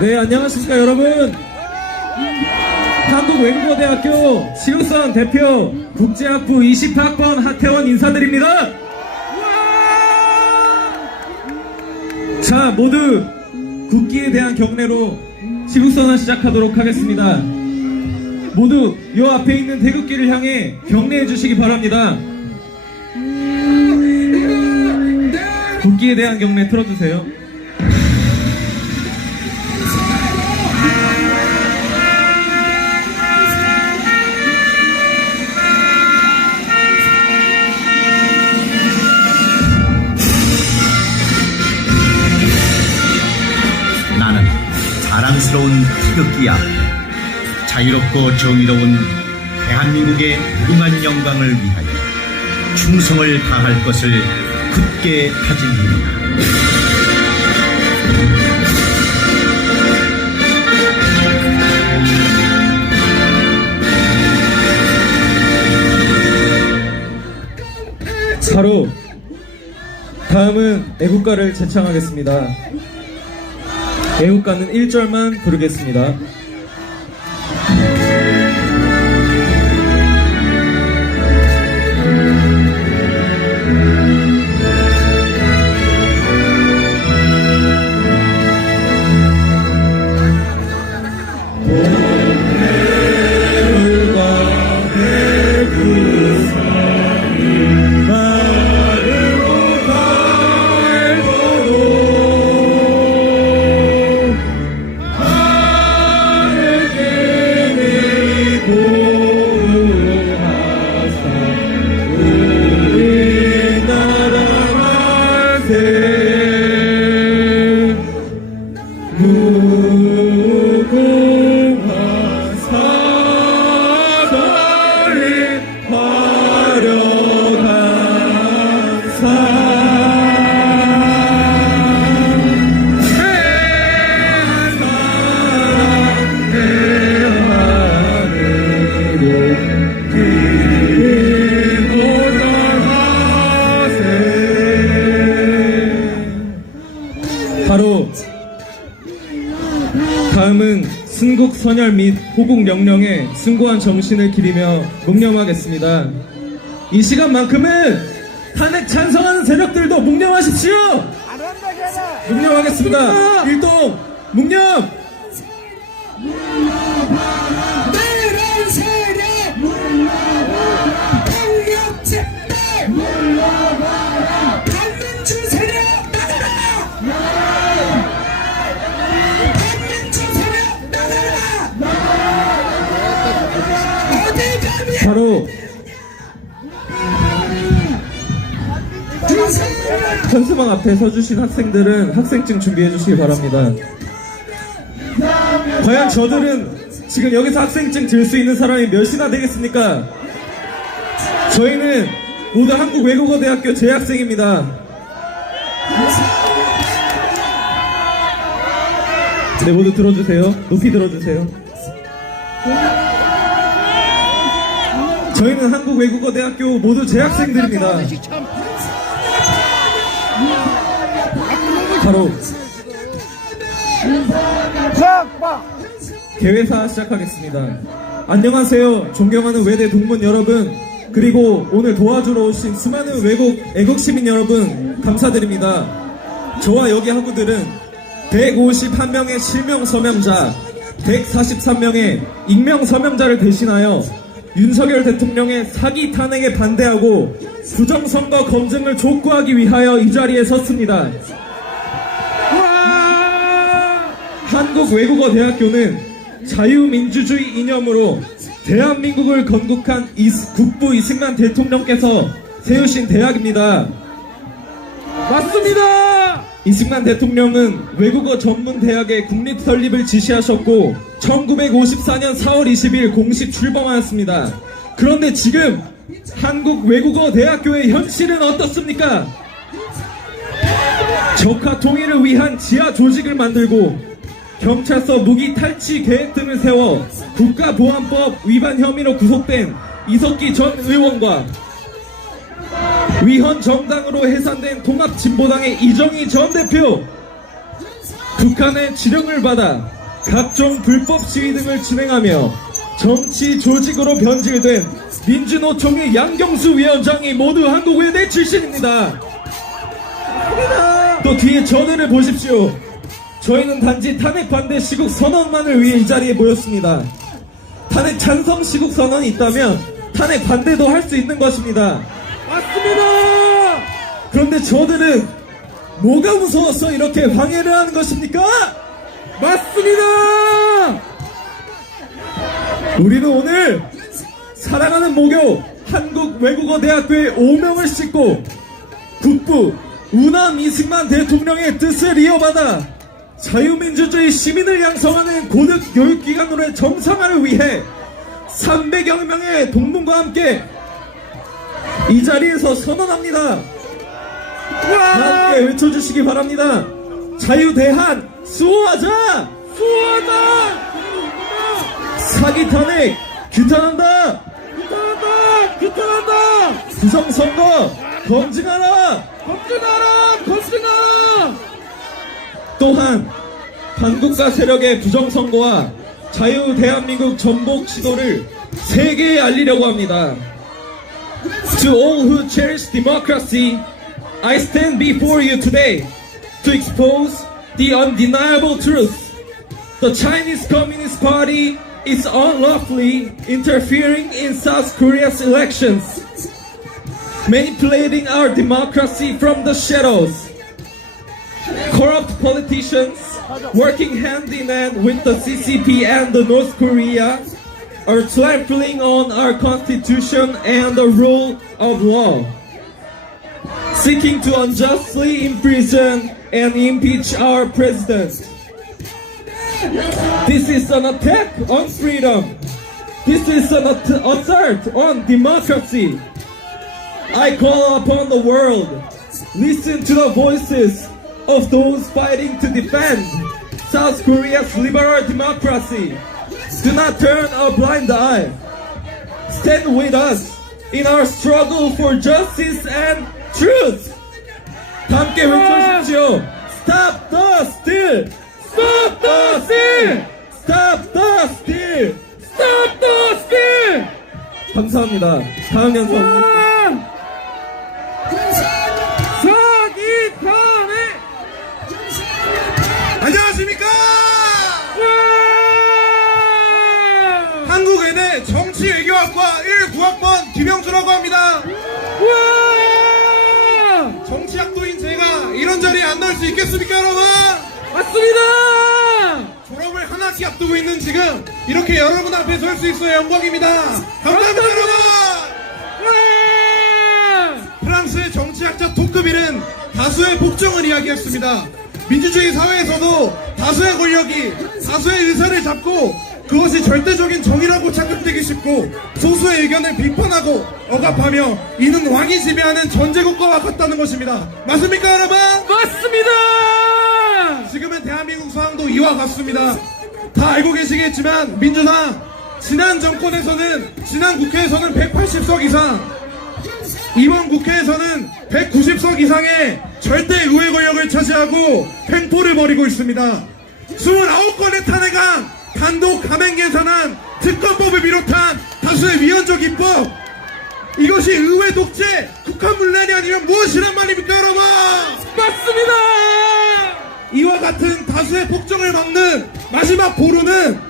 네, 안녕하십니까 여러분. 한국외국어대학교 지우선 대표 국제학부 20학번 하태원 인사드립니다. 자, 모두 국기에 대한 경례로 지국선언 시작하도록 하겠습니다. 모두 요 앞에 있는 태극기를 향해 경례해 주시기 바랍니다. 국기에 대한 경례 틀어주세요. 나는 자랑스러운 태극기야. 자유롭고 정의로운 대한민국의 무궁한 영광을 위하여 충성을 다할 것을 굳게 다짐합니다. 바로 다음은 애국가를 제창하겠습니다. 애국가는 1절만 부르겠습니다. 바로 다음은 순국 선열 및 호국 명령에 숭고한 정신을 기리며 묵념하겠습니다. 이 시간만큼은 탄핵 찬성하는 세력들도 묵념하십시오. 묵념하겠습니다. 일동 묵념. 내란 세력 폭력 재발 반민주 세력 나가라. 반민주 세력 나가라. 어디 가면 바로 현수막 앞에 서주신 학생들은 학생증 준비해 주시기 바랍니다. 과연 저들은 지금 여기서 학생증 들 수 있는 사람이 몇이나 되겠습니까? 저희는 모두 한국외국어대학교 재학생입니다. 네, 모두 들어주세요. 높이 들어주세요. 저희는 한국외국어대학교 모두 재학생들입니다. 바로 개회사 시작하겠습니다. 안녕하세요. 존경하는 외대 동문 여러분, 그리고 오늘 도와주러 오신 수많은 외국 애국시민 여러분 감사드립니다. 저와 여기 학우들은 151명의 실명 서명자, 143명의 익명 서명자를 대신하여 윤석열 대통령의 사기 탄핵에 반대하고 부정선거 검증을 촉구하기 위하여 이 자리에 섰습니다. 한국외국어대학교는 자유민주주의 이념으로 대한민국을 건국한 국부 이승만 대통령께서 세우신 대학입니다. 맞습니다! 이승만 대통령은 외국어 전문 대학의 국립 설립을 지시하셨고 1954년 4월 20일 공식 출범하였습니다. 그런데 지금 한국외국어대학교의 현실은 어떻습니까? 적화 통일을 위한 지하 조직을 만들고 경찰서 무기 탈취 계획 등을 세워 국가보안법 위반 혐의로 구속된 이석기 전 의원과 위헌 정당으로 해산된 통합진보당의 이정희 전 대표, 북한의 지령을 받아 각종 불법 시위 등을 진행하며 정치 조직으로 변질된 민주노총의 양경수 위원장이 모두 한국외대 출신입니다. 또 뒤에 저들을 보십시오. 저희는 단지 탄핵 반대 시국 선언만을 위해 이 자리에 모였습니다. 탄핵 찬성 시국 선언이 있다면 탄핵 반대도 할 수 있는 것입니다. 맞습니다. 그런데 저들은 뭐가 무서워서 이렇게 방해를 하는 것입니까? 맞습니다. 우리는 오늘 사랑하는 모교 한국외국어대학교의 오명을 싣고 국부 우남 이승만 대통령의 뜻을 이어받아 자유민주주의 시민을 양성하는 고등교육기관으로의 정상화를 위해 300여 명의 동문과 함께 이 자리에서 선언합니다. 함께 외쳐주시기 바랍니다. 자유대한 수호하자! 수호하자! 사기 탄핵 규탄한다! 규탄한다! 규탄한다! 부정선거 검증하라! 검증하라! 검증하라! 또한 반국가 세력의 부정선거와 자유 대한민국 전복 시도를 세계에 알리려고 합니다. To all who cherish democracy, I stand before you today to expose the undeniable truth. The Chinese Communist Party is unlawfully interfering in South Korea's elections, manipulating our democracy from the shadows. Corrupt politicians working hand in hand with the CCP and the North Korea are trampling on our constitution and the rule of law, seeking to unjustly imprison and impeach our president. This is an attack on freedom. This is an assault on democracy. I call upon the world, listen to the voices of those fighting to defend South Korea's liberal democracy. Do not turn a blind eye. Stand with us in our struggle for justice and truth. 함께 외쳐주십시오. Stop the steal! Stop the steal! Stop the steal! Stop the steal! 감사합니다. 다음 연습. 안녕하십니까? 한국외대 정치외교학과 19학번 김영주라고 합니다. 정치학도인 제가 이런 자리에 안 나올 수 있겠습니까, 여러분? 맞습니다. 졸업을 한 학기 앞두고 있는 지금 이렇게 여러분 앞에 설 수 있어야 영광입니다. 감사합니다, 여러분! 프랑스의 정치학자 토크빌은 다수의 복종을 이야기했습니다. 민주주의 사회에서도 다수의 권력이 다수의 의사를 잡고 그것이 절대적인 정의라고 착각되기 쉽고 소수의 의견을 비판하고 억압하며 이는 왕이 지배하는 전제국가와 같다는 것입니다. 맞습니까, 여러분? 맞습니다. 지금은 대한민국 상황도 이와 같습니다. 다 알고 계시겠지만 민주당 지난 정권에서는 지난 국회에서는 180석 이상, 이번 국회에서는 190석 이상의 절대 의회 권력을 차지하고 횡포를 벌이고 있습니다. 29건의 탄핵안, 단독 감행 계산안, 특검법을 비롯한 다수의 위헌적 입법, 이것이 의회 독재, 국한 문란이 아니면 무엇이란 말입니까, 여러분? 맞습니다. 이와 같은 다수의 폭정을 막는 마지막 보루는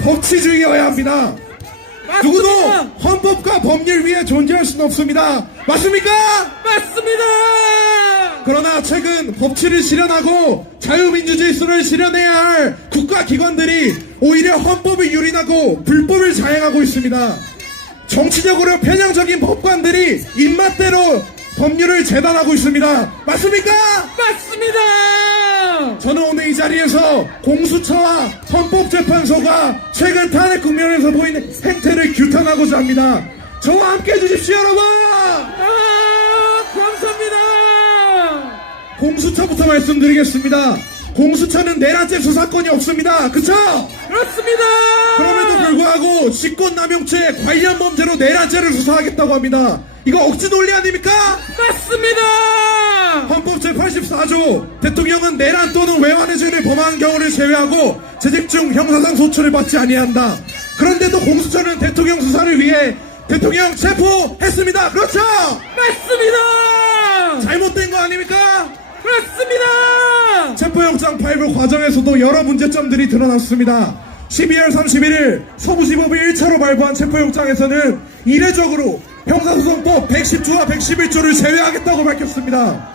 법치주의여야 합니다. 누구도 헌법과 법률 위에 존재할 수는 없습니다. 맞습니까? 맞습니다. 그러나 최근 법치를 실현하고 자유민주주의를 실현해야 할 국가기관들이 오히려 헌법을 유린하고 불법을 자행하고 있습니다. 정치적으로 편향적인 법관들이 입맛대로 법률을 재단하고 있습니다. 맞습니까? 맞습니다. 저는 오늘 이 자리에서 공수처와 헌법재판소가 최근 탄핵 국면에서 보이는 행태를 규탄하고자 합니다. 저와 함께 해주십시오, 여러분! 감사합니다. 공수처부터 말씀드리겠습니다. 공수처는 내란죄 수사권이 없습니다. 그쵸? 그렇습니다. 그럼에도 불구하고 직권남용죄 관련 범죄로 내란죄를 수사하겠다고 합니다. 이거 억지 논리 아닙니까? 맞습니다. 헌법 제84조 대통령은 내란 또는 외환의 죄를 범한 경우를 제외하고 재직 중 형사상 소출을 받지 아니한다. 그런데도 공수처는 대통령 수사를 위해 대통령 체포했습니다. 그렇죠? 맞습니다. 잘못된 거 아닙니까? 그렇습니다. 체포영장 발부 과정에서도 여러 문제점들이 드러났습니다. 12월 31일 서부지법이 1차로 발부한 체포영장에서는 이례적으로 형사소송법 110조와 111조를 제외하겠다고 밝혔습니다.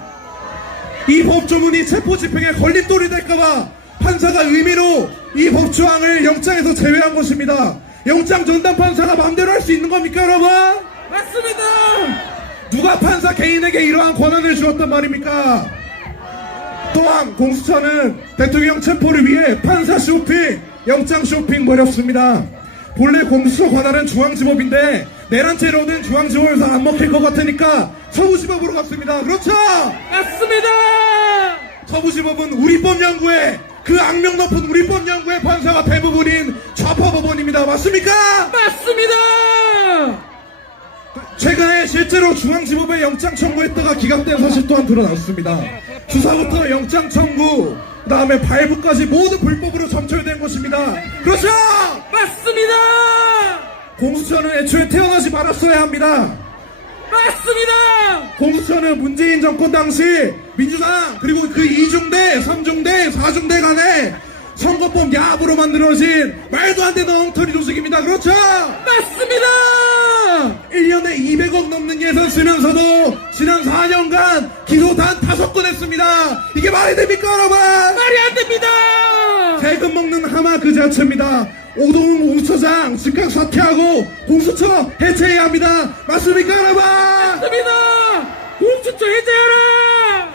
이 법조문이 체포집행에 걸림돌이 될까봐 판사가 의미로 이 법조항을 영장에서 제외한 것입니다. 영장 전담 판사가 마음대로 할 수 있는 겁니까, 여러분? 맞습니다. 누가 판사 개인에게 이러한 권한을 주었단 말입니까? 또한 공수처는 대통령 체포를 위해 판사 쇼핑, 영장 쇼핑 벌였습니다. 본래 공수처 관할은 중앙지법인데 내란죄로는 중앙지법에서 안 먹힐 것 같으니까 서부지법으로 갔습니다. 그렇죠? 맞습니다. 서부지법은 우리법연구회, 그 악명 높은 우리법연구회 판사가 대부분인 좌파 법원입니다. 맞습니까? 맞습니다. 최근에 실제로 중앙지법에 영장 청구했다가 기각된 사실 또한 드러났습니다. 수사부터 영장 청구, 그 다음에 발부까지 모두 불법으로 점철된 것입니다. 그렇죠? 맞습니다. 공수처는 애초에 태어나지 말았어야 합니다. 맞습니다. 공수처는 문재인 정권 당시 민주당 그리고 그 2중대, 3중대, 4중대 간에 선거법 야합으로 만들어진 말도 안 되는 엉터리 조직입니다. 그렇죠? 맞습니다. 1년에 200억 넘는 예산 쓰면서도 지난 4년간 기소 단 5건 했습니다. 이게 말이 됩니까, 여러분? 말이 안 됩니다. 세금 먹는 하마 그 자체입니다. 오동훈 공수처장 즉각 사퇴하고 공수처 해체해야 합니다. 맞습니까, 여러분? 맞습니다. 공수처 해제하라.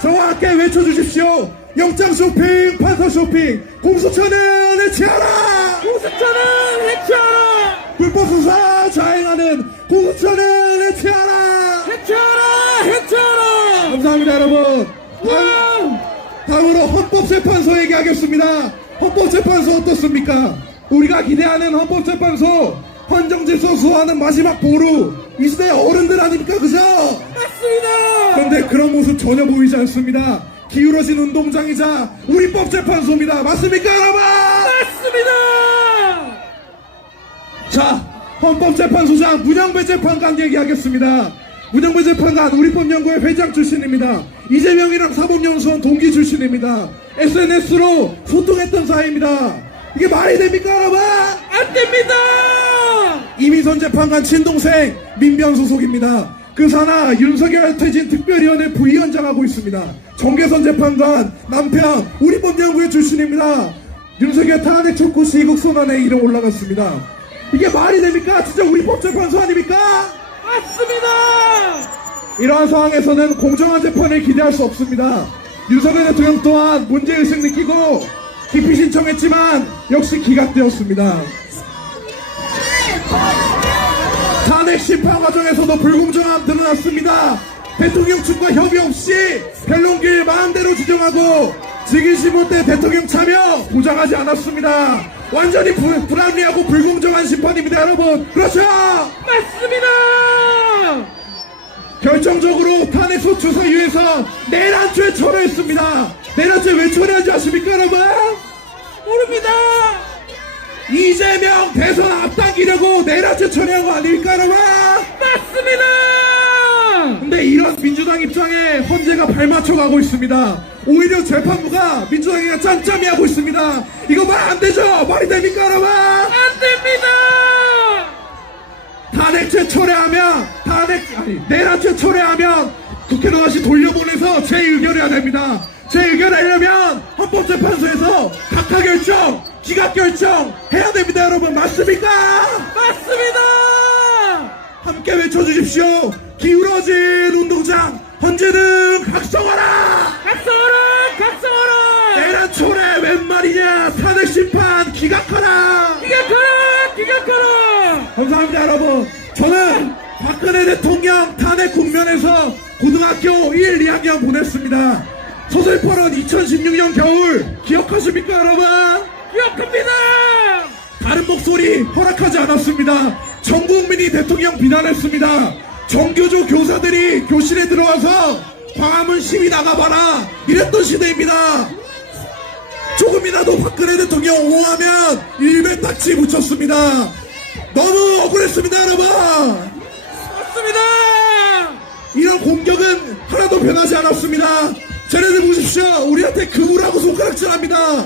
저와 함께 외쳐주십시오. 영장 쇼핑, 판사 쇼핑, 공수처는 해체하라! 공수처는 해체하라. 불법 수사 자행하는 공수처는 해체하라! 해체하라. 해체하라. 감사합니다, 여러분. 와. 다음으로 헌법재판소 얘기하겠습니다. 헌법재판소 어떻습니까? 우리가 기대하는 헌법재판소, 헌정질서 수호하는 마지막 보루, 이 시대의 어른들 아닙니까, 그죠? 맞습니다. 그런데 그런 모습 전혀 보이지 않습니다. 기울어진 운동장이자 우리 법재판소입니다. 맞습니까, 여러분? 맞습니다. 자, 헌법재판소장 문영배 재판관 얘기하겠습니다. 문영배 재판관 우리법연구회 회장 출신입니다. 이재명이랑 사법연수원 동기 출신입니다. SNS로 소통했던 사이입니다. 이게 말이 됩니까, 여러분? 안 됩니다. 이미선 재판관 친동생 민변 소속입니다. 그 산하 윤석열 퇴진 특별위원회 부위원장하고 있습니다. 정계선 재판관 남편 우리법연구회 출신입니다. 윤석열 탄핵 촉구 시국 선언에 이름 올라갔습니다. 이게 말이 됩니까? 진짜 우리 법재판소 아닙니까? 맞습니다. 이러한 상황에서는 공정한 재판을 기대할 수 없습니다. 윤석열 대통령 또한 문제의식 느끼고 기피 신청했지만 역시 기각되었습니다. 탄핵 심판 과정에서도 불공정함 드러났습니다. 대통령 측과 협의 없이 변론길 마음대로 주정하고 즉위15 때 대통령 참여 보장하지 않았습니다. 완전히 불합리하고 불공정한 심판입니다, 여러분. 그렇죠? 맞습니다. 결정적으로 탄핵소 추사위에서 내란죄 철회했습니다. 내란죄 왜 철회하지 않습니까, 여러분? 모릅니다. 이재명 대선 앞당기려고 내란죄 철회한 거 아닙니까, 여러분? 맞습니다. 근데 이런 민주당 입장에 헌재가 발맞춰 가고 있습니다. 오히려 재판부가 민주당이랑 짬짬이 하고 있습니다. 이거 말 안 되죠? 말이 됩니까, 여러분? 안 됩니다. 탄핵죄 철회하면 내란죄 철회하면 국회로 다시 돌려보내서 재의결해야 됩니다. 재의결하려면 헌법재판소에서 각하 결정, 기각 결정 해야 됩니다, 여러분. 맞습니까? 맞습니다. 함께 외쳐주십시오. 기울어진 운동장 언제든 각성하라. 각성하라. 각성하라. 내란 철회 웬 말이냐. 탄핵 심판 기각하라. 기각하라. 기각하라. 감사합니다, 여러분. 저는 박근혜 대통령 탄핵 국면에서 고등학교 1, 2학년 보냈습니다. 서슬퍼런 2016년 겨울 기억하십니까, 여러분? 기억합니다. 다른 목소리 허락하지 않았습니다. 전 국민이 대통령 비난했습니다. 정교조 교사들이 교실에 들어와서 광화문 시위 나가봐라 이랬던 시대입니다. 조금이라도 박근혜 대통령 옹호하면 일베 딱지 붙였습니다. 너무 억울했습니다 여러분. 맞습니다. 이런 공격은 하나도 변하지 않았습니다. 쟤네들 보십시오. 우리한테 극우라고 손가락질합니다.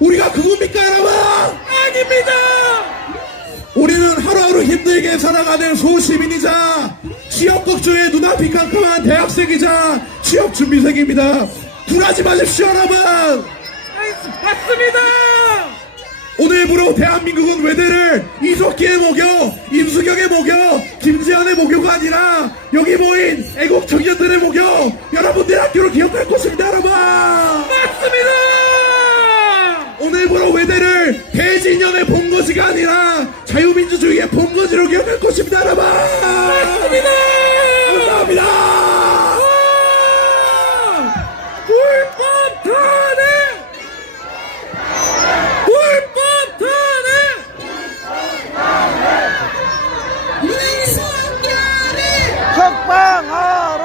우리가 극우입니까 여러분? 아닙니다. 우리는 하루하루 힘들게 살아가는 소시민이자 취업 걱정에 눈앞이 깜깜한 대학생이자 취업 준비생입니다. 굴하지 마십시오 여러분. 맞습니다. 오늘부로 대한민국은 외대를 이석기의 모교, 임수경의 모교, 김지한의 모교가 아니라 여기 모인 애국 청년들의 모교, 여러분들 학교를 기억할 것입니다 여러분. 맞습니다. 오늘부로 외대를 대진연의 본거지가 아니라 자유민주주의의 본거지로 기억할 것입니다 여러분. 맞습니다. 감사합니다. 불법 탄핵! 불법 탄핵! 윤석열이 석방하라!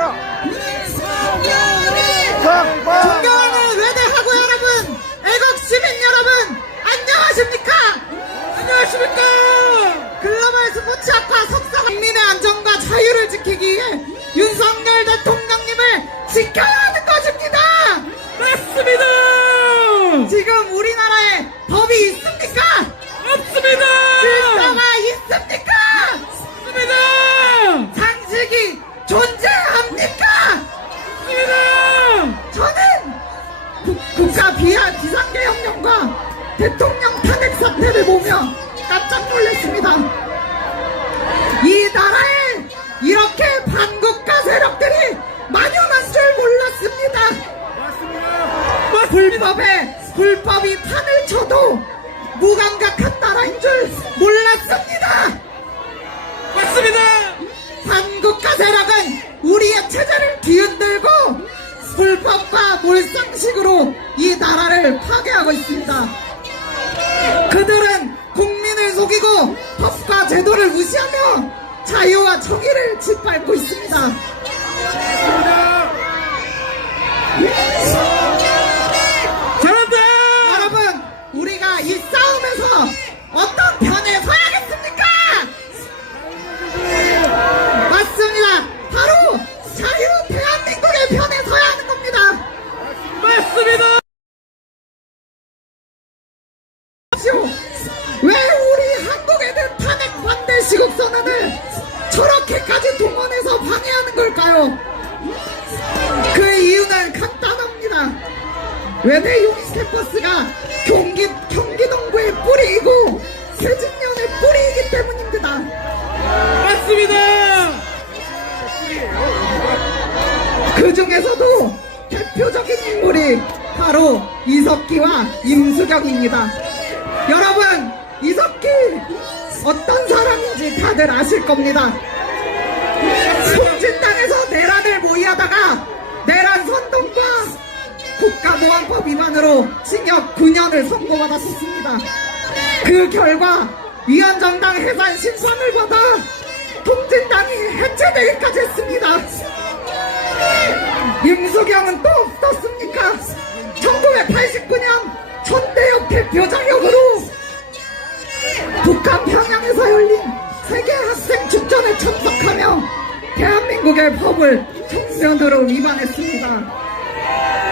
존경하는 외대하고 여러분, 애국 시민 여러분, 안녕하십니까? 안녕하십니까? 글로벌 스포츠학과 석사 국민의 안전과 자유를 지키기 위해 윤석열 대통령님을 지켜야 하는 것입니다. 맞습니다. 지금 우리나라에 법이 있습니까? 없습니다. 질서가 있습니까? 없습니다. 상식이 존재합니까? 없습니다. 저는 국가 비상계혁령과 대통령 탄핵 사태를 보며 깜짝 놀랐습니다. 이 나라에 이렇게 반국가 세력들이 만연한 줄 몰랐습니다. 불법이 판을 쳐도 무감각한 나라인 줄 몰랐습니다. 맞습니다. 반국가 세력은 우리의 체제를 뒤흔들고 불법과 몰상식으로 이 나라를 파괴하고 있습니다. 그들은 국민을 속이고 법과 제도를 무시하며 자유와 정의를 짓밟고 있습니다. 잘한다. 여러분, 우리가 이 싸움에서 어떤 편에 서야겠습니까? 맞습니다. 바로 자유 대한민국의 편에 서야 하는 겁니다. 맞습니다. 왜 우리 한국 애들 탄핵 반대 시국선언을 저렇게까지 동원해서 방해하는 걸까요? 그 이유는 간단합니다. 외대 유닛 캠퍼스가 경기동부의 뿌리이고 세진면의 뿌리이기 때문입니다. 맞습니다. 그 중에서도 대표적인 인물이 바로 이석기와 임수경입니다. 여러분, 이석기 어떤 사람인지 다들 아실 겁니다. 송진당에서 내란을 모의하다가 내란 선동과 국가보안법 위반으로 징역 9년을 선고받았었습니다. 그 결과 위헌정당 해산 심판을 받아 통진당이 해체되기까지 했습니다. 임수경은 또 어떻습니까? 1989년 천대엽 대표 자격으로 북한 평양에서 열린 세계 학생 축전에 참석하며 대한민국의 법을 정면으로 위반했습니다.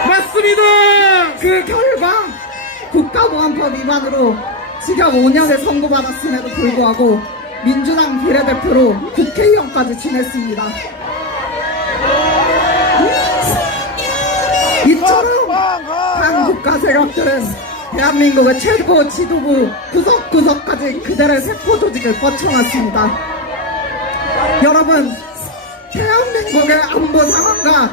맞습니다. 그 결과 국가보안법 위반으로 징역 5년을 선고받았음에도 불구하고 민주당 비례대표로 국회의원까지 지냈습니다. 이처럼 반국가 세력들은 대한민국의 최고 지도부 구석구석까지 그들의 세포 조직을 뻗쳐놨습니다. 여러분, 대한민국의 안보 상황은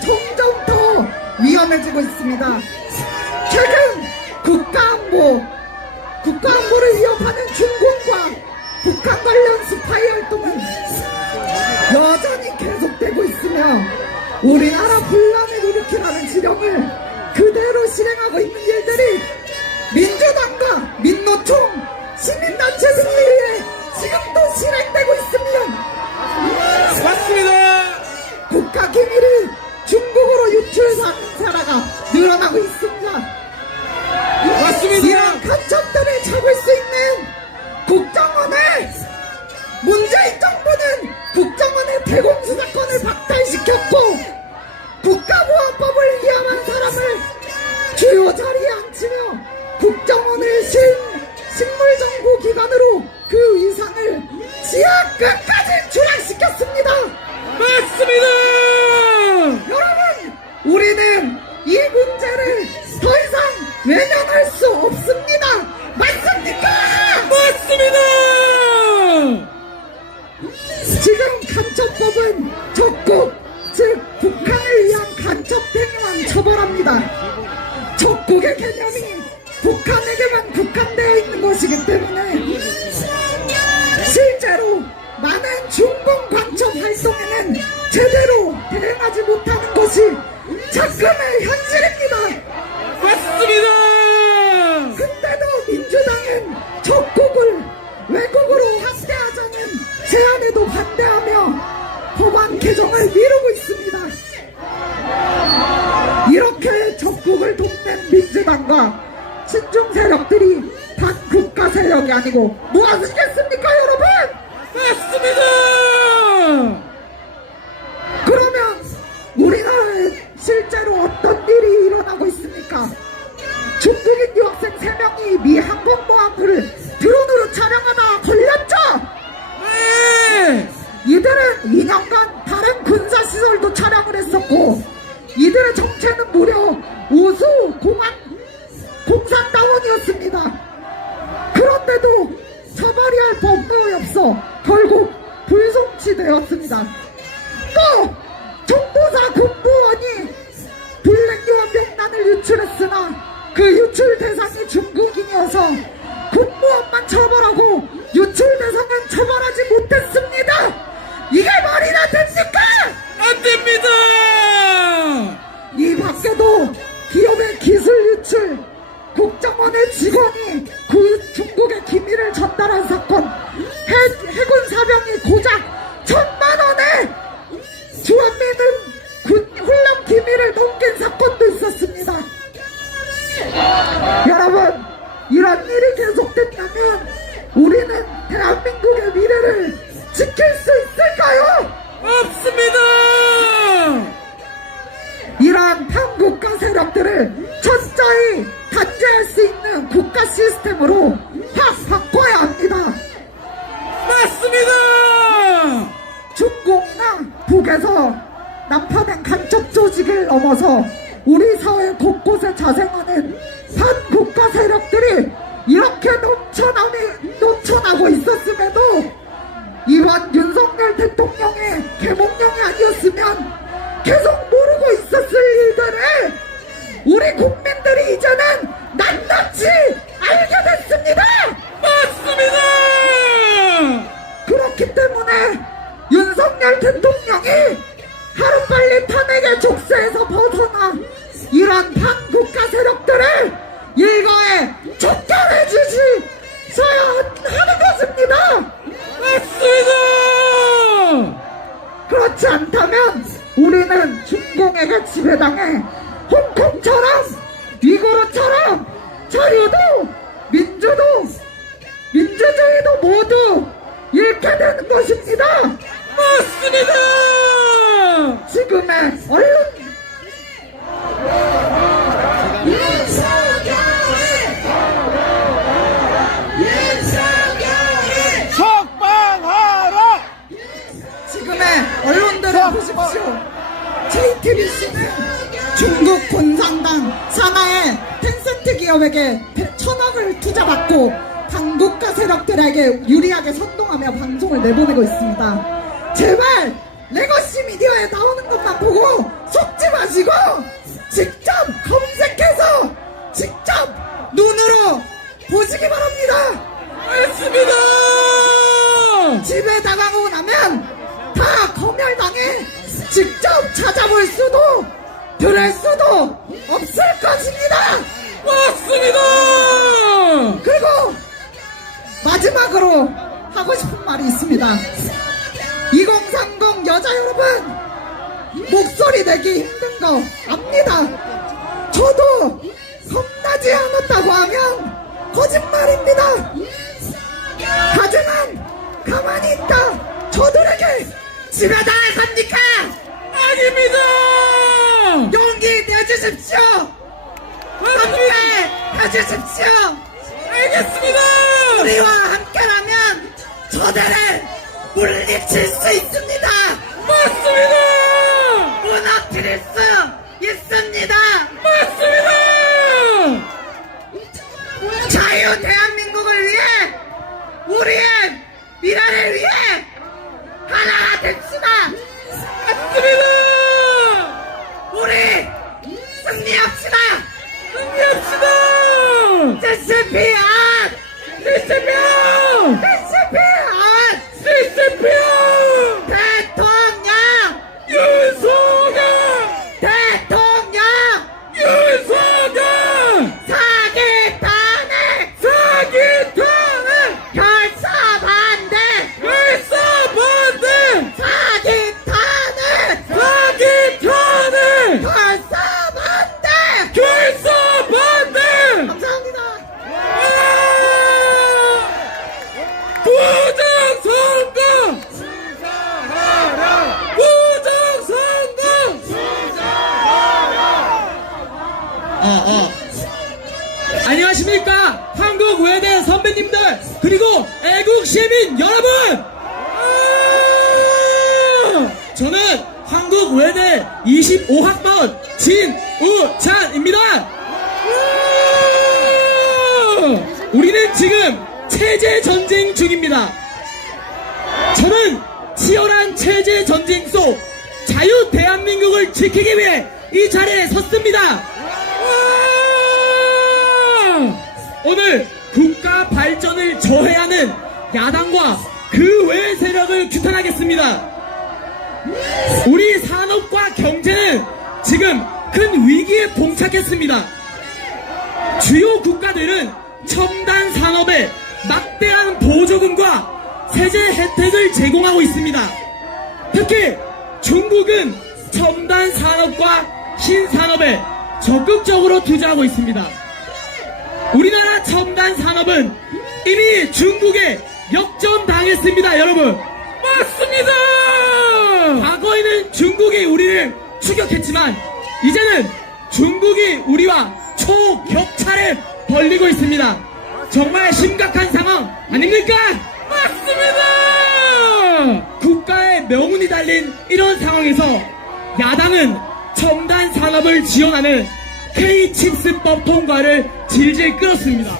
점점 더 위험해지고 있습니다. 최근 국가안보를 위협하는 중공과 북한 관련 스파이 활동은 여전히 계속되고 있으며 우리나라 분란을 일으키라는 지령을 그대로 실행하고 있는 일들이 민주당과 민노총 시민단체들에 의해 지금도 실행되고 있습니다. 맞습니다. 월간으로 그 위상을 지하 끝까지 추락시켰습니다. 맞습니다. 여러분, 우리는 이 문제를 더 이상 외면할 수 없습니다. 맞습니까? 맞습니다. 지금 간첩법은 적국, 즉 북한을 위한 간첩 행위만 처벌합니다. 적국의 개념이 북한에게만 국한되어 있는 것이기 때문에 실제로 많은 중공 간첩 활동에는 제대로 대응하지 못하는 것이 작금의 현실입니다. 맞습니다. 근데도 민주당은 적국을 외국으로 확대하자는 제안에도 반대하며 법안 개정을 미루고 있습니다. 이렇게 적국을 돕는 민주당과 친중 세력들이 반국가 세력이 아니고 무엇이겠습니까, 여러분? 맞습니다. 그러면 우리나라에 실제로 어떤 일이 일어나고 있습니까? 중국인 유학생 3명이 미 항공모함을 드론으로 촬영하다 걸렸죠? 네. 이들은 2년간 다른 군사시설도 촬영을 했었고 이들의 정체는 무려 우수 공산당원이었습니다. 그런데도 처벌이 할 법무에 없어 결국 불송치되었습니다. 또 정보사 군부원이 블랙유한 명단을 유출했으나 그 유출 대상이 중국인이어서 군부원만 처벌하고 유출 대상은 처벌하지 못했습니다. 이게 말이나 됩니까? 안 됩니다. 이 밖에도 기업의 기술 유출, 국정원의 직원이 그 중국의 기밀을 전달한 사건, 해군 사병이 고작 1,000만 원에 주한미군 훈련 기밀을 넘긴 사건도 있었습니다. 여러분, 이런 일이 계속된다면 우리는 대한민국의 미래를 지킬 수 있을까요? 없습니다. 이러한 반국가 세력들을 철저히 단죄할 수 있는 국가 시스템으로 확 바꿔야 합니다. 맞습니다. 중공이나 북에서 난파된 간첩 조직을 넘어서 우리 사회 곳곳에 자생하는 반국가 세력들이 이렇게 넘쳐나고 있었음에도 이번 윤석열 대통령의 계몽령이 아니었으면 계속 모르고 있었을 일들을 우리 국민들이 이제는 낱낱이 알게 됐습니다. 맞습니다. 그렇기 때문에 윤석열 대통령이 하루빨리 탄핵의 족쇄에서 벗어나 이런 반국가 세력들을 일거에 쫓겨내 주셔야 하는 것입니다. 맞습니다. 그렇지 않다면 우리는 중공에게 지배당해 홍콩처럼 위구르처럼 자유도 민주주의도 모두 잃게 되는 것입니다. 맞습니다. 지금의 언론 석방하라! 지금의 언론들을 보십시오. JTBC는 중국 공산당 산하의 텐센트 기업에게 1,000억을 투자받고 반국가 세력들에게 유리하게 선동하며 방송을 내보내고 있습니다. 제발 레거시 미디어에 나오는 것만 보고 속지 마시고 직접 검색해서 직접 눈으로 보시기 바랍니다. 맞습니다. 집에 나가고 나면 다 검열당해 직접 찾아볼 수도 들을 수도 없을 것입니다. 맞습니다. 그리고 마지막으로 하고 싶은 말이 있습니다. 2030 여자 여러분, 목소리 내기 힘든 거 압니다. 저도 겁나지 않았다고 하면 거짓말입니다. 하지만 가만히 있다 저들에게 집에 나갈 겁니까? 아닙니다. 용기 내주십시오. 맞습니다. 해주십시오. 알겠습니다. 우리와 함께 저들을 물리칠 수 있습니다. 맞습니다. 무너뜨릴 수 있습니다. 맞습니다. 자유 대한민국을 위해 우리의 미래를 위해 하나가 됩시다. 맞습니다. 우리 승리합시다. 승리합시다. CCP안! CCP요. CCP안! CCP요. 대통령! 윤석열. 대통령! 윤석열. 사기탄핵! 사기탄핵. 결사 반대! 결사 반대. 사기탄핵! 사기탄핵. 결사 반대! 결사 반대. 감사합니다. 부정선거. 부정선거. 안녕하십니까 한국 외대 선배님들 그리고 애국 시민 여러분. 저는 한국 외대 25학번 진우찬입니다. 우리는 지금 체제 전쟁 중입니다. 저는 치열한 체제 전쟁 속 자유 대한민국을 지키기 위해 이 자리에 섰습니다. 오늘 국가 발전을 저해하는 야당과 그 외 세력을 규탄하겠습니다. 우리 산업과 경제는 지금 큰 위기에 봉착했습니다. 주요 국가들은 첨단 산업에 막대한 보조금과 세제 혜택을 제공하고 있습니다. 특히 중국은 첨단 산업과 신산업에 적극적으로 투자하고 있습니다. 우리나라 첨단 산업은 이미 중국에 역전당했습니다, 여러분. 맞습니다. 과거에는 중국이 우리를 추격했지만 이제는 중국이 우리와 초격차를 벌리고 있습니다. 정말 심각한 상황 아닙니까? 맞습니다. 국가의 명운이 달린 이런 상황에서 야당은 첨단 산업을 지원하는 K-칩스법 통과를 질질 끌었습니다.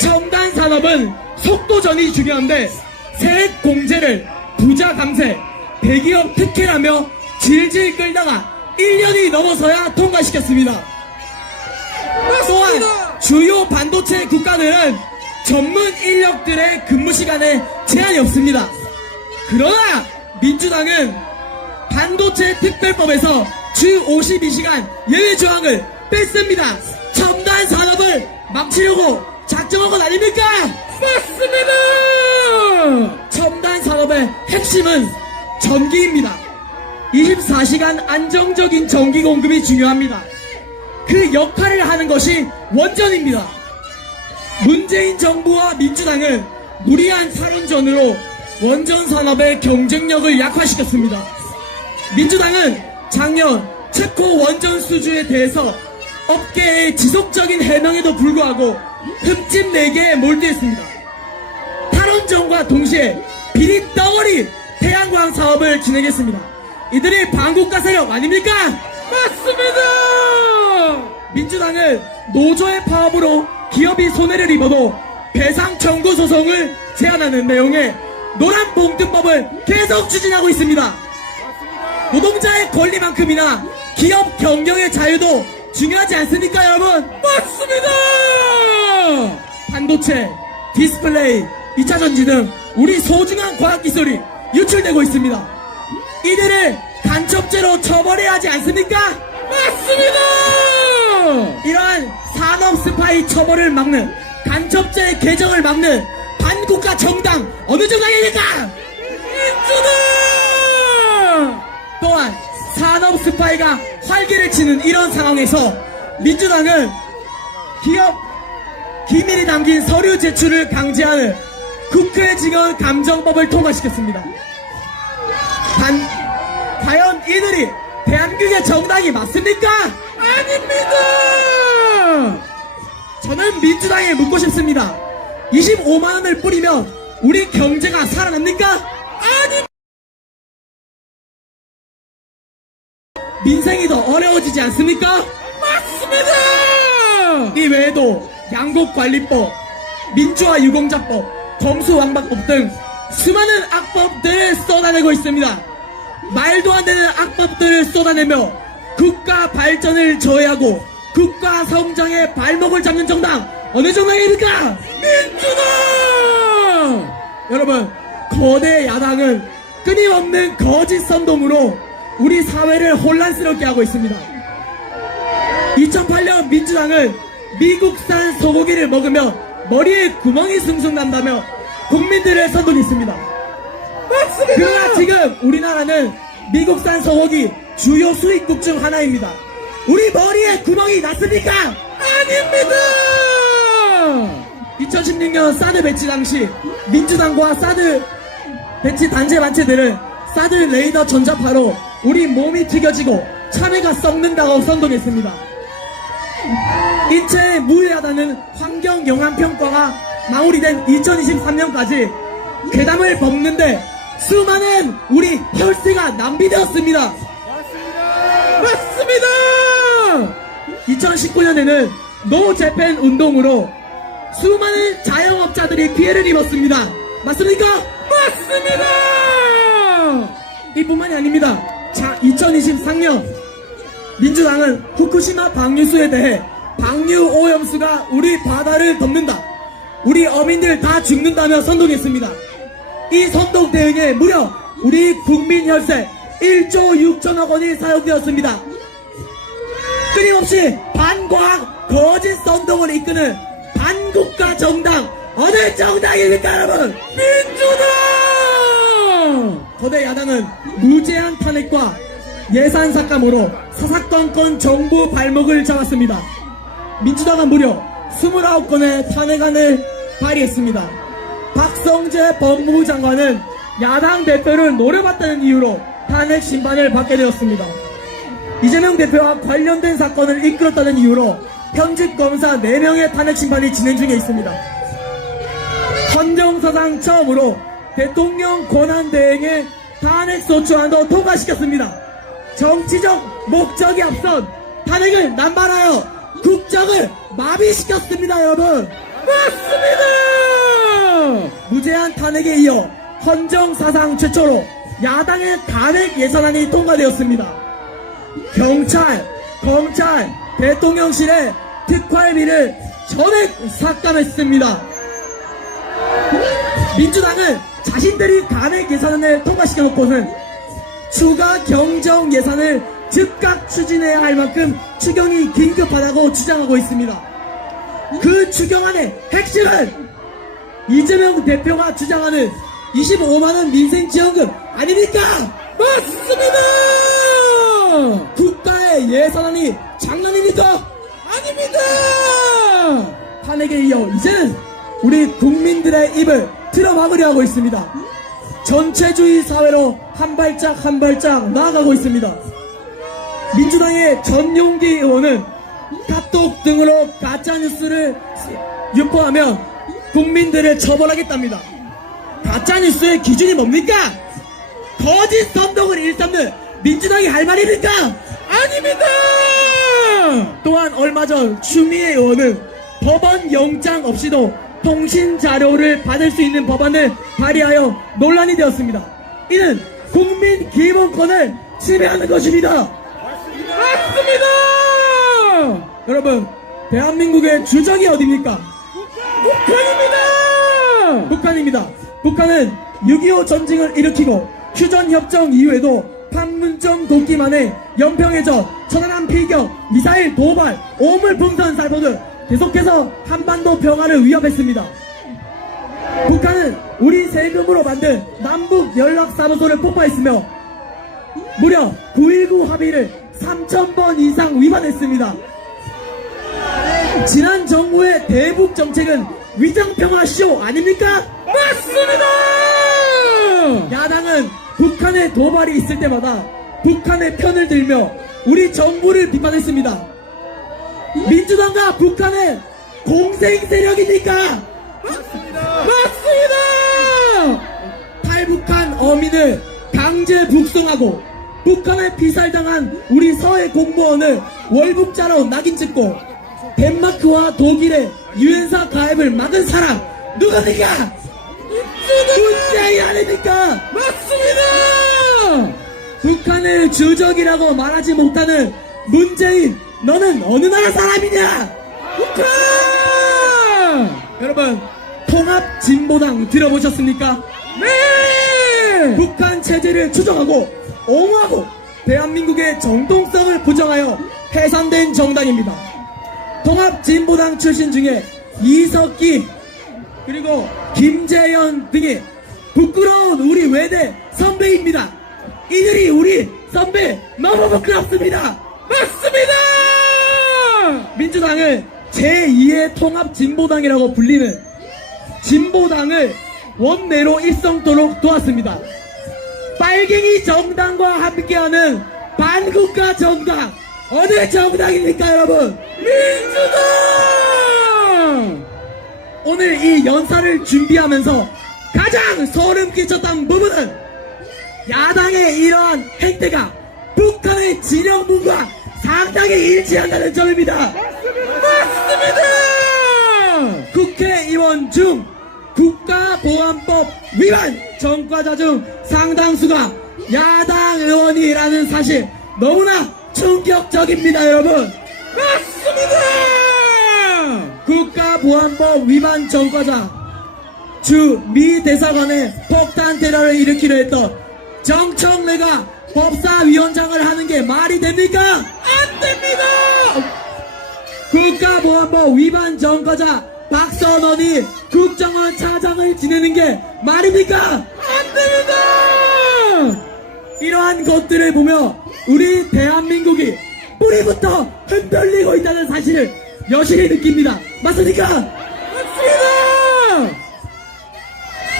첨단 산업은 속도전이 중요한데 세액 공제를 부자 감세, 대기업 특혜라며 질질 끌다가 1년이 넘어서야 통과시켰습니다. 또한 주요 반도체 국가들은 전문 인력들의 근무 시간에 제한이 없습니다. 그러나 민주당은 반도체 특별법에서 주 52시간 예외 조항을 뺐습니다. 첨단 산업을 망치려고 작정한 것 아닙니까? 맞습니다. 첨단 산업의 핵심은 전기입니다. 24시간 안정적인 전기 공급이 중요합니다. 그 역할을 하는 것이 원전입니다. 문재인 정부와 민주당은 무리한 탈원전으로 원전 산업의 경쟁력을 약화시켰습니다. 민주당은 작년 체코 원전 수주에 대해서 업계의 지속적인 해명에도 불구하고 흠집 4개에 몰두했습니다. 탈원전과 동시에 비리 덩어리 태양광 사업을 진행했습니다. 이들이 반국가 세력 아닙니까? 맞습니다. 민주당은 노조의 파업으로 기업이 손해를 입어도 배상 청구 소송을 제한하는 내용의 노란봉투법을 계속 추진하고 있습니다. 노동자의 권리만큼이나 기업 경영의 자유도 중요하지 않습니까, 여러분? 맞습니다. 반도체, 디스플레이, 2차전지 등 우리 소중한 과학기술이 유출되고 있습니다. 이들을 간첩죄로 처벌해야 하지 않습니까? 맞습니다. 이러한 산업 스파이 처벌을 막는 간첩죄 개정을 막는 반국가 정당 어느 정당입니까? 민주당! 또한 산업 스파이가 활기를 치는 이런 상황에서 민주당은 기업 기밀이 담긴 서류 제출을 강제하는 국회 증언 감정법을 통과시켰습니다. 과연 이들이 대한민국의 정당이 맞습니까? 아닙니다. 저는 민주당에 묻고 싶습니다. 25만원을 뿌리면 우리 경제가 살아납니까? 아니, 민생이 더 어려워지지 않습니까? 맞습니다! 이 외에도 양곡관리법, 민주화 유공자법, 검수완박법 등 수많은 악법들을 쏟아내고 있습니다. 말도 안 되는 악법들을 쏟아내며 국가 발전을 저해하고 국가 성장의 발목을 잡는 정당, 어느 정당입니까? 민주당! 여러분, 거대 야당은 끊임없는 거짓 선동으로 우리 사회를 혼란스럽게 하고 있습니다. 2008년 민주당은 미국산 소고기를 먹으면 머리에 구멍이 숭숭 난다며 국민들을 선동했습니다. 맞습니다. 그러나 지금 우리나라는 미국산 소고기 주요 수입국 중 하나입니다. 우리 머리에 구멍이 났습니까? 아닙니다. 2016년 사드 배치 당시 민주당과 사드 배치 단체 단체들은 사드 레이더 전자파로 우리 몸이 튀겨지고 참외가 썩는다고 선동했습니다. 인체에 무해하다는 환경영향평가가 마무리된 2023년까지 괴담을 먹는데 수많은 우리 혈세가 낭비되었습니다. 맞습니다. 2019년에는 노 재팬 운동으로 수많은 자영업자들이 피해를 입었습니다. 맞습니까? 맞습니다. 이뿐만이 아닙니다. 자, 2023년 민주당은 후쿠시마 방류수에 대해 방류 오염수가 우리 바다를 덮는다, 우리 어민들 다 죽는다며 선동했습니다. 이 선동 대응에 무려 우리 국민 혈세 1조 6천억 원이 사용되었습니다. 끊임없이 반과학 거짓 선동을 이끄는 반국가 정당, 어느 정당입니까 여러분? 민주당! 거대 야당은 무제한 탄핵과 예산 삭감으로 사사건건 정부 발목을 잡았습니다. 민주당은 무려 29건의 탄핵안을 발의했습니다. 박성재 법무부 장관은 야당 대표를 노려봤다는 이유로 탄핵 심판을 받게 되었습니다. 이재명 대표와 관련된 사건을 이끌었다는 이유로 현직 검사 4명의 탄핵 심판이 진행 중에 있습니다. 헌정사상 처음으로 대통령 권한대행의 탄핵소추안도 통과시켰습니다. 정치적 목적이 앞선 탄핵을 남발하여 국정을 마비시켰습니다, 여러분. 맞습니다. 무제한 탄핵에 이어 헌정사상 최초로 야당의 탄핵 예산안이 통과되었습니다. 경찰, 검찰, 대통령실의 특활비를 전액 삭감했습니다. 민주당은 자신들이 탄핵 예산안을 통과시켜놓고는 추가 경정 예산을 즉각 추진해야 할 만큼 추경이 긴급하다고 주장하고 있습니다. 그 추경안의 핵심은 이재명 대표가 주장하는 25만원 민생지원금 아닙니까? 맞습니다! 국가의 예산안이 장난입니까? 아닙니다! 탄핵에 이어 이제는 우리 국민들의 입을 틀어막으려 하고 있습니다. 전체주의 사회로 한 발짝 한 발짝 나아가고 있습니다. 민주당의 전용기 의원은 카톡 등으로 가짜뉴스를 유포하면 국민들을 처벌하겠답니다. 가짜뉴스의 기준이 뭡니까? 거짓 선동을 일삼는 민주당이 할 말입니까? 아닙니다! 또한 얼마 전 추미애 의원은 법원 영장 없이도 통신 자료를 받을 수 있는 법안을 발의하여 논란이 되었습니다. 이는 국민 기본권을 침해하는 것입니다. 맞습니다! 여러분, 대한민국의 주적이 어디입니까? 북한입니다. 북한은 6.25 전쟁을 일으키고 휴전협정 이후에도 판문점 돕기만에 연평해전, 천안함 필격, 미사일 도발, 오물풍선 살포 등 계속해서 한반도 평화를 위협했습니다. 북한은 우리 세금으로 만든 남북 연락사무소를 폭파했으며 무려 9.19 합의를 3,000번 이상 위반했습니다. 지난 정부의 대북 정책은 위장평화쇼 아닙니까? 맞습니다! 야당은 북한의 도발이 있을 때마다 북한의 편을 들며 우리 정부를 비판했습니다. 민주당과 북한은 공생 세력입니까? 맞습니다! 맞습니다! 어민을 강제 북송하고 북한에 피살당한 우리 서해 공무원을 월북자로 낙인 찍고 덴마크와 독일의 유엔사 가입을 막은 사람 누굽니까? 문재인 아닙니까? 맞습니다! 북한을 주적이라고 말하지 못하는 문재인, 너는 어느 나라 사람이냐? 북한! 여러분, 통합진보당 들어보셨습니까? 네! 북한 체제를 추종하고 옹호하고 대한민국의 정통성을 부정하여 해산된 정당입니다. 통합진보당 출신 중에 이석기 그리고 김재현 등이 부끄러운 우리 외대 선배입니다. 이들이 우리 선배 너무 부끄럽습니다. 맞습니다! 민주당을 제2의 통합진보당이라고 불리는 진보당을 원내로 일성토록 도왔습니다. 빨갱이 정당과 함께하는 반국가 정당 어느 정당입니까 여러분? 민주당! 오늘 이 연사를 준비하면서 가장 소름 끼쳤던 부분은 야당의 이러한 행태가 북한의 진영문과 상당히 일치한다는 점입니다. 맞습니다! 국회의원 중 국가보안법 위반 전과자 중 상당수가 야당 의원이라는 사실 너무나 충격적입니다 여러분. 맞습니다! 국가보안법 위반 전과자 주 미 대사관에 폭탄 테러를 일으키려 했던 정청래가 법사위원장을 하는 게 말이 됩니까? 안 됩니다! 국가보안법 위반 전과자 박선원이 국정원 차장을 지내는 게 말입니까? 안 됩니다! 이러한 것들을 보며 우리 대한민국이 뿌리부터 흔들리고 있다는 사실을 여실히 느낍니다. 맞습니까? 맞습니다!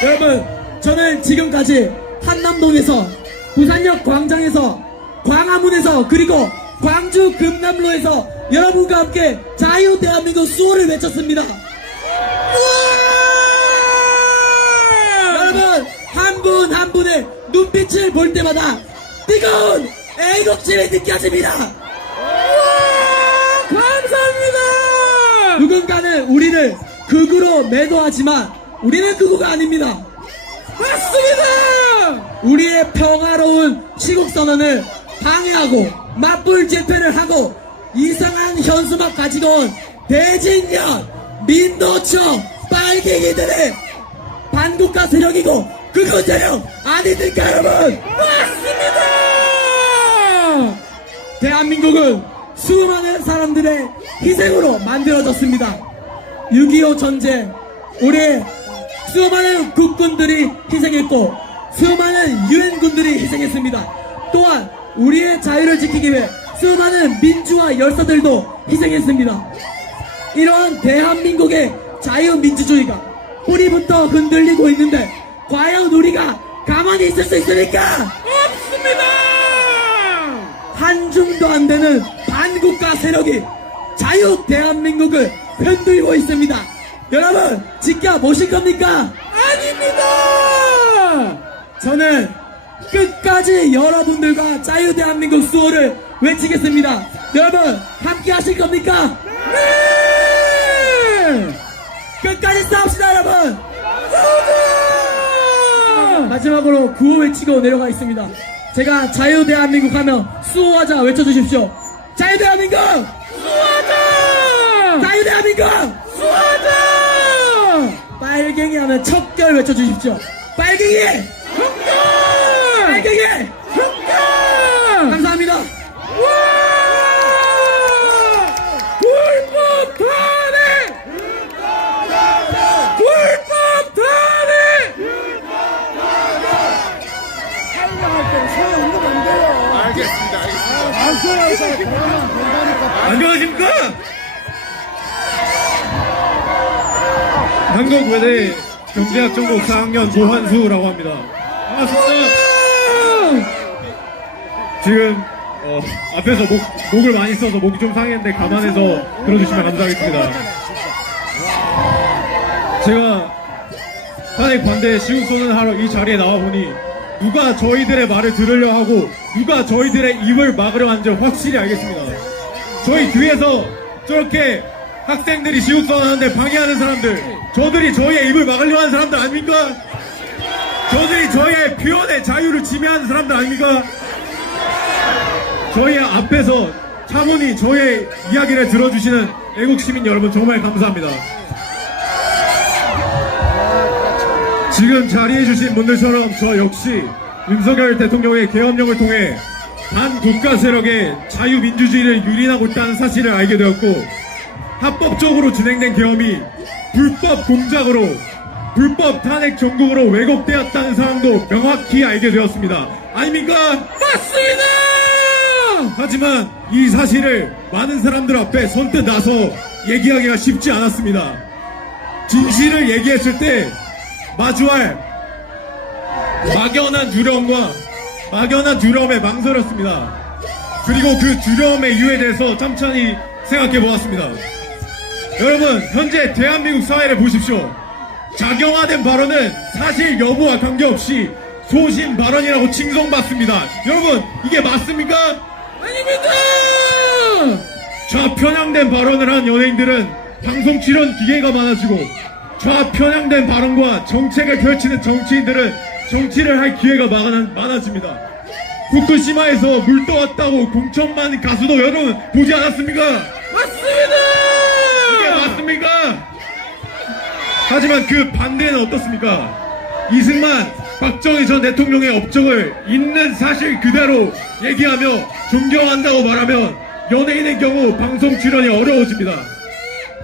여러분, 저는 지금까지 한남동에서, 부산역 광장에서, 광화문에서, 그리고 광주 금남로에서 여러분과 함께 자유 대한민국 수호를 외쳤습니다. 여러분, 한 분 한 분의 눈빛을 볼 때마다 뜨거운 애국심이 느껴집니다. 감사합니다. 누군가는 우리를 극우로 매도하지만 우리는 극우가 아닙니다. 맞습니다. 우리의 평화로운 시국선언을 방해하고 맞불 집회를 하고 이상한 현수막 가지고 온 대진년 민노총 빨갱이들의 반국가 세력이고 극우 세력 아닙니까 여러분? 맞습니다. 대한민국은 수많은 사람들의 희생으로 만들어졌습니다. 6.25 전쟁 우리 수많은 국군들이 희생했고 수많은 유엔군들이 희생했습니다. 또한 우리의 자유를 지키기 위해 수많은 민주화 열사들도 희생했습니다. 이러한 대한민국의 자유민주주의가 뿌리부터 흔들리고 있는데 과연 우리가 가만히 있을 수 있습니까? 없습니다! 한줌도 안 되는 반국가 세력이 자유 대한민국을 흔들고 있습니다. 여러분 지켜보실 겁니까? 아닙니다! 저는 끝까지 여러분들과 자유 대한민국 수호를 외치겠습니다. 여러분 함께 하실 겁니까? 네! 끝까지 싸웁시다 여러분! 싸우자! 마지막으로 구호 외치고 내려가겠습니다. 제가 자유 대한민국 하면 수호하자 외쳐주십시오. 자유 대한민국! 수호하자! 자유 대한민국! 수호하자! 빨갱이 하면 척결 외쳐주십시오. 빨갱이! 척결! 빨갱이! 척결! 감사합니다. 불법 탄핵! 불법 탄핵! 안녕하십니까? 한국외대 경제학 전공 4학년 조환수라고 합니다. 반갑습니다. 지금 앞에서 목을 많이 써서 목이 좀 상했는데 감안해서 들어주시면 감사하겠습니다. 제가 탄핵 반대 시국선언 하러 이 자리에 나와보니 누가 저희들의 말을 들으려 하고 누가 저희들의 입을 막으려 하는지 확실히 알겠습니다. 저희 뒤에서 저렇게 학생들이 시국선언하는데 방해하는 사람들, 저들이 저희의 입을 막으려 하는 사람들 아닙니까? 저들이 저희의 표현의 자유를 침해하는 사람들 아닙니까? 저희 앞에서 차분히 저희의 이야기를 들어주시는 애국 시민 여러분 정말 감사합니다. 지금 자리해 주신 분들처럼 저 역시 윤석열 대통령의 계엄령을 통해 반국가 세력의 자유민주주의를 유린하고 있다는 사실을 알게 되었고, 합법적으로 진행된 계엄이 불법 공작으로 불법 탄핵 전국으로 왜곡되었다는 상황도 명확히 알게 되었습니다. 아닙니까? 맞습니다! 하지만 이 사실을 많은 사람들 앞에 선뜻 나서 얘기하기가 쉽지 않았습니다. 진실을 얘기했을 때 마주할 막연한 두려움과 막연한 두려움에 망설였습니다. 그리고 그 두려움의 이유에 대해서 천천히 생각해 보았습니다. 여러분, 현재 대한민국 사회를 보십시오. 작용화된 발언은 사실 여부와 관계없이 소신 발언이라고 칭송받습니다. 여러분, 이게 맞습니까? 아닙니다! 좌편향된 발언을 한 연예인들은 방송 출연 기회가 많아지고, 좌편향된 발언과 정책을 펼치는 정치인들은 정치를 할 기회가 많아집니다. 후쿠시마에서 물 떠왔다고 공천만 가수도 여러분 보지 않았습니까? 맞습니다! 이게 맞습니까? 하지만 그 반대는 어떻습니까? 이승만, 박정희 전 대통령의 업적을 있는 사실 그대로 얘기하며 존경한다고 말하면 연예인의 경우 방송 출연이 어려워집니다.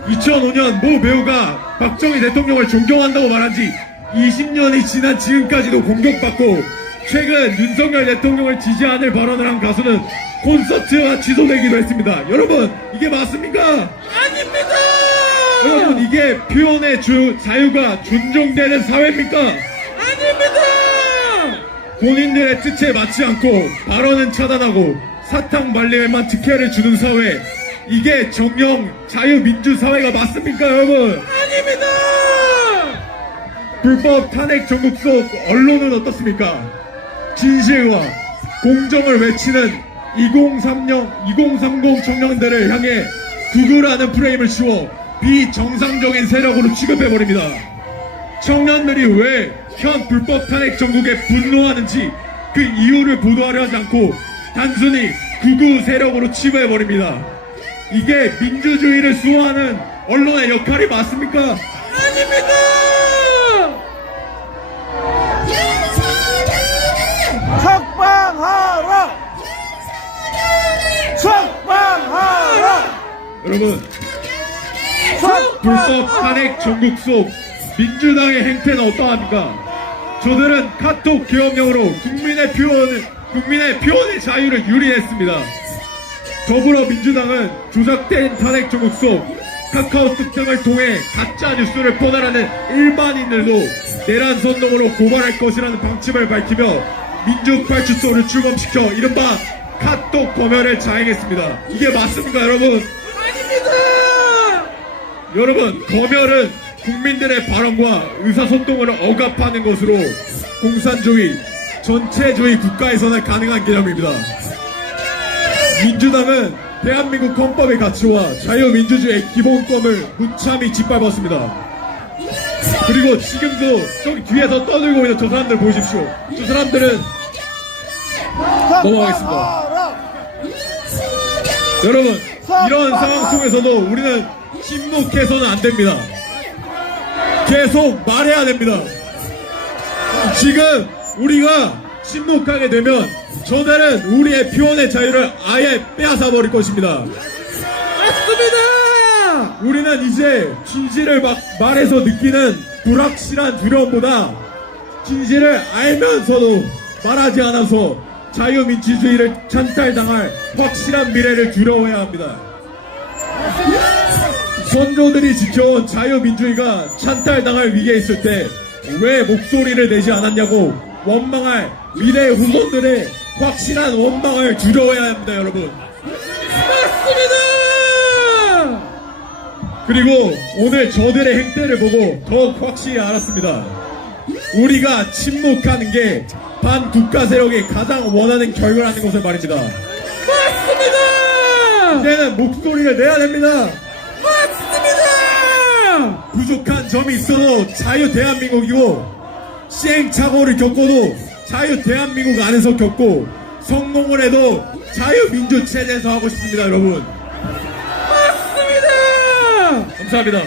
2005년 모 배우가 박정희 대통령을 존경한다고 말한 지 20년이 지난 지금까지도 공격받고, 최근 윤석열 대통령을 지지하는 발언을 한 가수는 콘서트가 취소되기도 했습니다. 여러분, 이게 맞습니까? 아닙니다! 여러분, 이게 표현의 자유가 존중되는 사회입니까? 아닙니다! 본인들의 뜻에 맞지 않고 발언은 차단하고 사탕 말림에만 특혜를 주는 사회, 이게 정령 자유민주사회가 맞습니까, 여러분? 아닙니다! 불법 탄핵 전국 속 언론은 어떻습니까? 진실과 공정을 외치는 2030 청년들을 향해 구구라는 프레임을 씌워 비정상적인 세력으로 취급해버립니다. 청년들이 왜 현 불법 탄핵 전국에 분노하는지 그 이유를 보도하려 하지 않고 단순히 구구 세력으로 취급해버립니다. 이게 민주주의를 수호하는 언론의 역할이 맞습니까? 아닙니다! 석방하라! 석방하라! 여러분, 석방하라! 불법 탄핵 전국 속 민주당의 행태는 어떠합니까? 저들은 카톡 계엄령으로 국민의 표현의 자유를 유린했습니다. 더불어민주당은 조작된 탄핵 전국 속 카카오톡 등을 통해 가짜 뉴스를 퍼나르는 일반인들도 내란 선동으로 고발할 것이라는 방침을 밝히며 민주파출소를 출범시켜 이른바 카톡 검열을 자행했습니다. 이게 맞습니까, 여러분? 아닙니다! 여러분, 검열은 국민들의 발언과 의사소통을 억압하는 것으로 공산주의, 전체주의 국가에서는 가능한 개념입니다. 민주당은 대한민국 헌법의 가치와 자유민주주의의 기본권을 무참히 짓밟았습니다. 그리고 지금도 저기 뒤에서 떠들고 있는 저 사람들 보십시오. 저 사람들은 넘어가겠습니다. 여러분, 이런 상황 속에서도 우리는 침묵해서는 안 됩니다. 계속 말해야 됩니다. 지금 우리가 침묵하게 되면 저들은 우리의 표현의 자유를 아예 빼앗아 버릴 것입니다. 맞습니다! 우리는 이제 진실을 말해서 느끼는 불확실한 두려움보다 진실을 알면서도 말하지 않아서 자유민주주의를 찬탈당할 확실한 미래를 두려워해야 합니다. 선조들이 지켜온 자유민주주의가 찬탈당할 위기에 있을 때 왜 목소리를 내지 않았냐고 원망할 미래 후손들의 확실한 원망을 두려워해야 합니다, 여러분. 맞습니다! 그리고 오늘 저들의 행태를 보고 더욱 확실히 알았습니다. 우리가 침묵하는 게 반국가 세력이 가장 원하는 결과라는 것을 말입니다. 맞습니다! 이제는 목소리를 내야 됩니다. 맞습니다! 부족한 점이 있어도 자유 대한민국이고 시행착오를 겪어도 자유 대한민국 안에서 겪고 성공을 해도 자유민주 체제에서 하고 싶습니다, 여러분. 맞습니다! 감사합니다.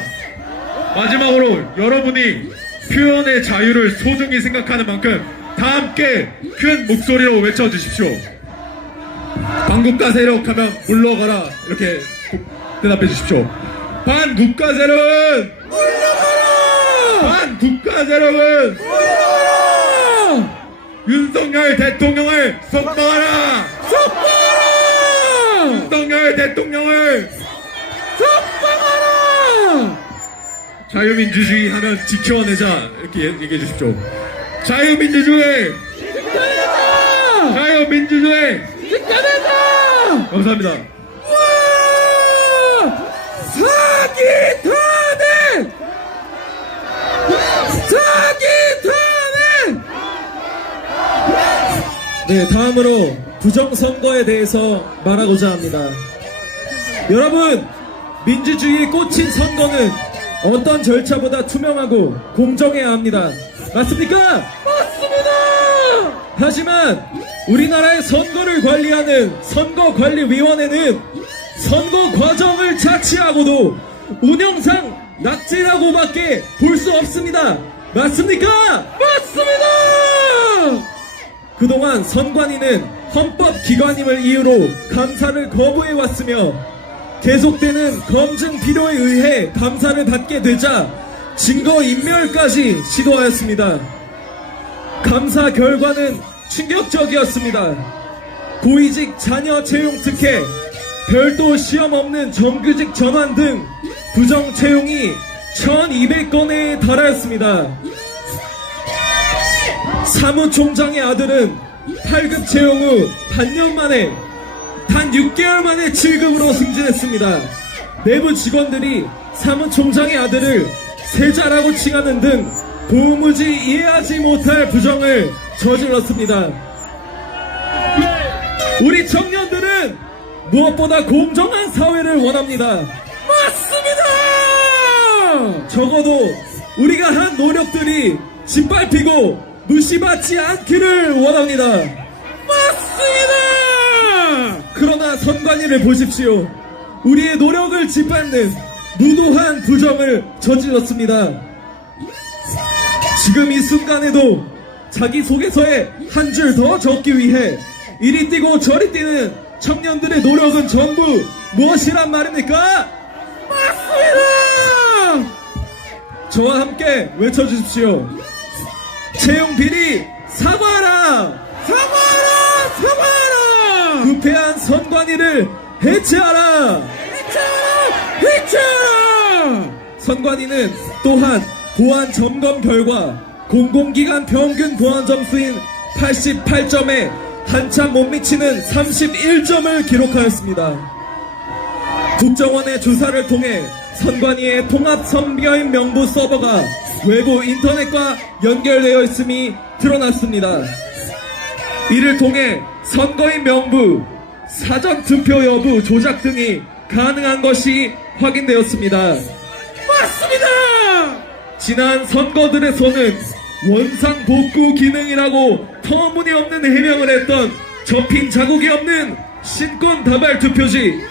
마지막으로 여러분이 표현의 자유를 소중히 생각하는 만큼 다 함께 큰 목소리로 외쳐주십시오. 반국가 세력 하면 물러가라, 이렇게 대답해 주십시오. 반국가 세력은 물러가라! 반국가 세력은 물러가라! 윤석열 대통령을 석방하라! 석방하라! 윤석열 대통령을 석방하라! 자유민주주의 하면 지켜내자, 이렇게 얘기해 주십시오. 자유민주주의! 지켜내자! 자유민주주의! 지켜내자! 감사합니다. 와! 사기 탄핵! 사기 탄핵! 네, 다음으로 부정선거에 대해서 말하고자 합니다. 여러분, 민주주의의 꽃인 선거는 어떤 절차보다 투명하고 공정해야 합니다. 맞습니까? 맞습니다! 하지만 우리나라의 선거를 관리하는 선거관리위원회는 선거 과정을 자치하고도 운영상 낙제라고밖에 볼 수 없습니다. 맞습니까? 맞습니다! 그동안 선관위는 헌법기관임을 이유로 감사를 거부해왔으며 계속되는 검증 필요에 의해 감사를 받게 되자 증거인멸까지 시도하였습니다. 감사 결과는 충격적이었습니다. 고위직 자녀 채용 특혜, 별도 시험 없는 정규직 전환 등 부정 채용이 1200건에 달하였습니다. 사무총장의 아들은 8급 채용 후 반년 만에 단 6개월 만에 7급으로 승진했습니다. 내부 직원들이 사무총장의 아들을 세자라고 칭하는 등 도무지 이해하지 못할 부정을 저질렀습니다. 우리 청년들은 무엇보다 공정한 사회를 원합니다. 맞습니다! 적어도 우리가 한 노력들이 짓밟히고 무시받지 않기를 원합니다. 맞습니다! 그러나 선관위를 보십시오. 우리의 노력을 짓밟는 무도한 부정을 저질렀습니다. 지금 이 순간에도 자기소개서에 한 줄 더 적기 위해 이리 뛰고 저리 뛰는 청년들의 노력은 전부 무엇이란 말입니까? 맞습니다! 저와 함께 외쳐주십시오. 채용 비리 사과하라! 사과하라! 사과하라! 부패한 선관위를 해체하라! 해체하라! 선관위는 또한 보안 점검 결과 공공기관 평균 보안 점수인 88점에 한참 못 미치는 31점을 기록하였습니다. 국정원의 조사를 통해 선관위의 통합 선거인 명부 서버가 외부 인터넷과 연결되어 있음이 드러났습니다. 이를 통해 선거인 명부, 사전 투표 여부 조작 등이 가능한 것이 확인되었습니다. 맞습니다! 지난 선거들에서는 원상 복구 기능이라고 터무니없는 해명을 했던 접힌 자국이 없는 신권 다발 투표지,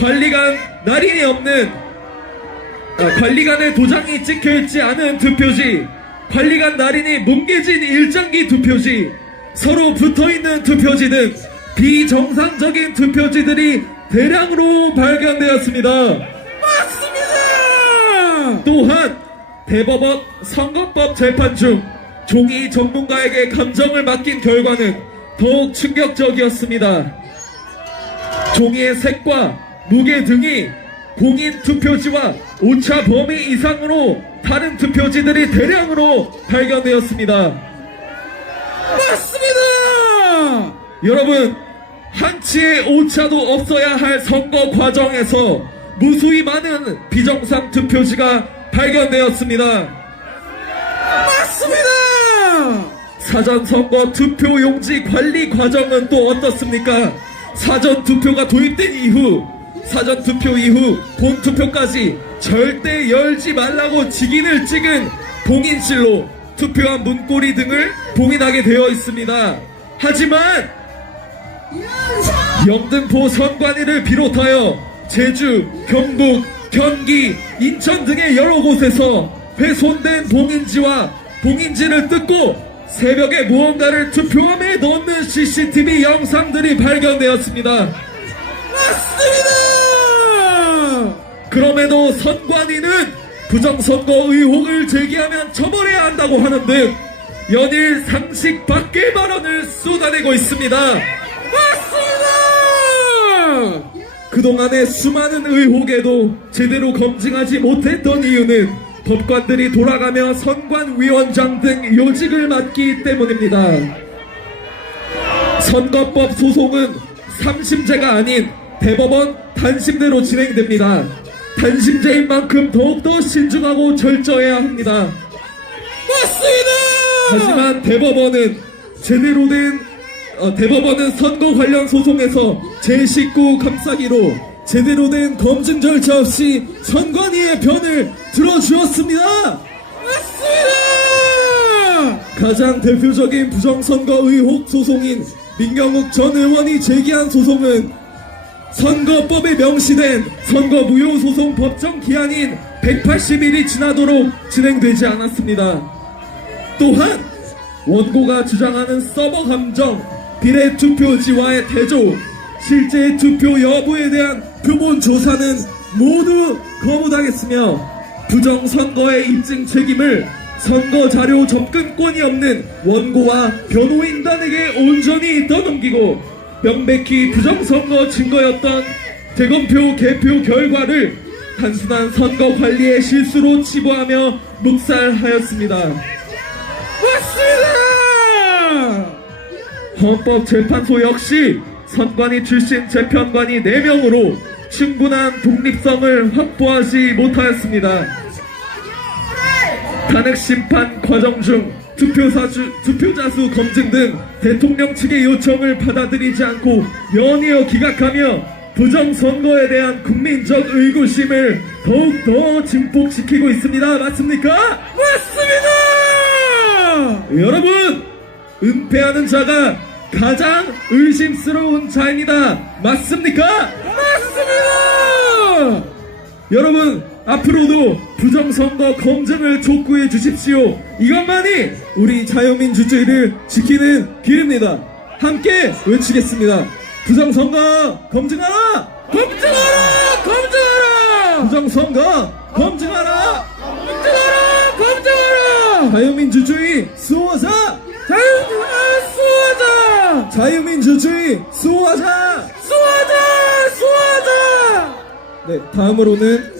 관리관 날인이 없는 관리관의 도장이 찍혀있지 않은 투표지, 관리관 날인이 뭉개진 일장기 투표지, 서로 붙어있는 투표지 등 비정상적인 투표지들이 대량으로 발견되었습니다. 맞습니다! 또한 대법원 선거법 재판 중 종이 전문가에게 감정을 맡긴 결과는 더욱 충격적이었습니다. 종이의 색과 무게 등이 공인 투표지와 오차 범위 이상으로 다른 투표지들이 대량으로 발견되었습니다. 맞습니다! 여러분, 한치의 오차도 없어야 할 선거 과정에서 무수히 많은 비정상 투표지가 발견되었습니다. 맞습니다! 사전선거 투표용지 관리 과정은 또 어떻습니까? 사전투표가 도입된 이후, 사전투표 이후 본투표까지 절대 열지 말라고 직인을 찍은 봉인실로 투표한 문고리 등을 봉인하게 되어 있습니다. 하지만 영등포 선관위를 비롯하여 제주, 경북, 경기, 인천 등의 여러 곳에서 훼손된 봉인지와 봉인지를 뜯고 새벽에 무언가를 투표함에 넣는 CCTV 영상들이 발견되었습니다. 맞습니다! 그럼에도 선관위는 부정선거 의혹을 제기하면 처벌해야 한다고 하는 등 연일 상식 밖의 발언을 쏟아내고 있습니다. 맞습니다! 그동안의 수많은 의혹에도 제대로 검증하지 못했던 이유는 법관들이 돌아가며 선관위원장 등 요직을 맡기 때문입니다. 선거법 소송은 3심제가 아닌 대법원 단심대로 진행됩니다. 단심제인 만큼 더욱더 신중하고 철저해야 합니다. 맞습니다! 하지만 대법원은 대법원은 선거 관련 소송에서 제19 감사기로 제대로 된 검증 절차 없이 선관위의 편을 들어주었습니다. 맞습니다! 가장 대표적인 부정선거 의혹 소송인 민경욱 전 의원이 제기한 소송은 선거법에 명시된 선거무효소송 법정 기한인 180일이 지나도록 진행되지 않았습니다. 또한 원고가 주장하는 서버 감정, 비례투표지와의 대조, 실제 투표 여부에 대한 표본 조사는 모두 거부당했으며 부정선거의 입증 책임을 선거자료 접근권이 없는 원고와 변호인단에게 온전히 떠넘기고 명백히 부정선거 증거였던 대검표 개표 결과를 단순한 선거 관리의 실수로 치부하며 묵살하였습니다. 맞습니다! 헌법재판소 역시 선관위 출신 재판관이 4명으로 충분한 독립성을 확보하지 못하였습니다. 탄핵심판 과정 중 투표자 수 검증 등 대통령 측의 요청을 받아들이지 않고 연이어 기각하며 부정선거에 대한 국민적 의구심을 더욱더 증폭시키고 있습니다. 맞습니까? 맞습니다! 여러분, 은폐하는 자가 가장 의심스러운 자입니다. 맞습니까? 맞습니다! 여러분, 앞으로도 부정선거 검증을 촉구해 주십시오. 이것만이 우리 자유민주주의를 지키는 길입니다. 함께 외치겠습니다. 부정선거 검증하라! 검증하라! 검증하라! 부정선거 검증하라! 검증하라! 검증하라! 자유민주주의 수호자! 수호자! 자유민주주의 수호하자! 수호하자! 수호하자! 네, 다음으로는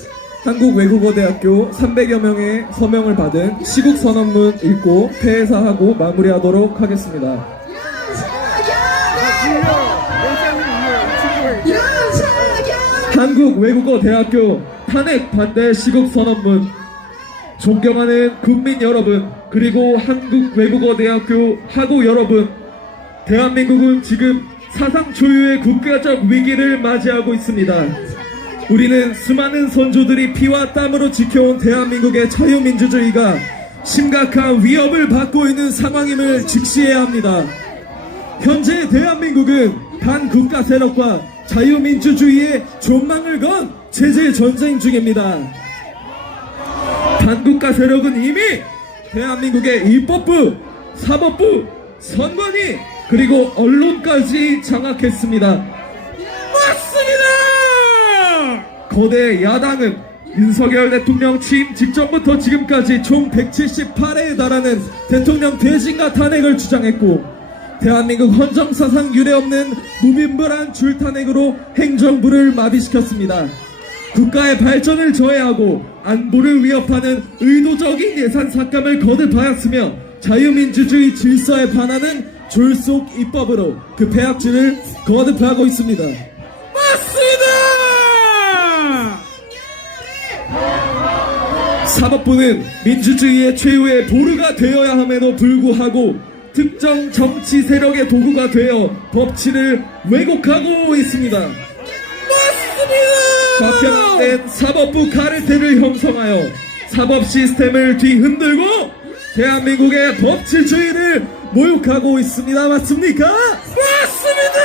한국외국어대학교 300여 명의 서명을 받은 시국선언문 읽고 폐회사하고 마무리하도록 하겠습니다. 한국외국어대학교 탄핵 반대 시국선언문. 존경하는 국민 여러분, 그리고 한국외국어대학교 학우 여러분, 대한민국은 지금 사상 초유의 국가적 위기를 맞이하고 있습니다. 우리는 수많은 선조들이 피와 땀으로 지켜온 대한민국의 자유민주주의가 심각한 위협을 받고 있는 상황임을 직시해야 합니다. 현재 대한민국은 반국가 세력과 자유민주주의의 존망을 건 제재 전쟁 중입니다. 반국가 세력은 이미 대한민국의 입법부, 사법부, 선관위, 그리고 언론까지 장악했습니다. 맞습니다! 거대 야당은 윤석열 대통령 취임 직전부터 지금까지 총 178회에 달하는 대통령 퇴진과 탄핵을 주장했고, 대한민국 헌정사상 유례없는 무분별한 줄탄핵으로 행정부를 마비시켰습니다. 국가의 발전을 저해하고 안보를 위협하는 의도적인 예산 삭감을 거듭하였으며, 자유민주주의 질서에 반하는 졸속 입법으로 그 폐악질을 거듭하고 있습니다. 맞습니다! 사법부는 민주주의의 최후의 보루가 되어야 함에도 불구하고 특정 정치 세력의 도구가 되어 법치를 왜곡하고 있습니다. 과편된 사법부 카르텔을 형성하여 사법 시스템을 뒤흔들고 대한민국의 법치주의를 모욕하고 있습니다. 맞습니까? 맞습니다!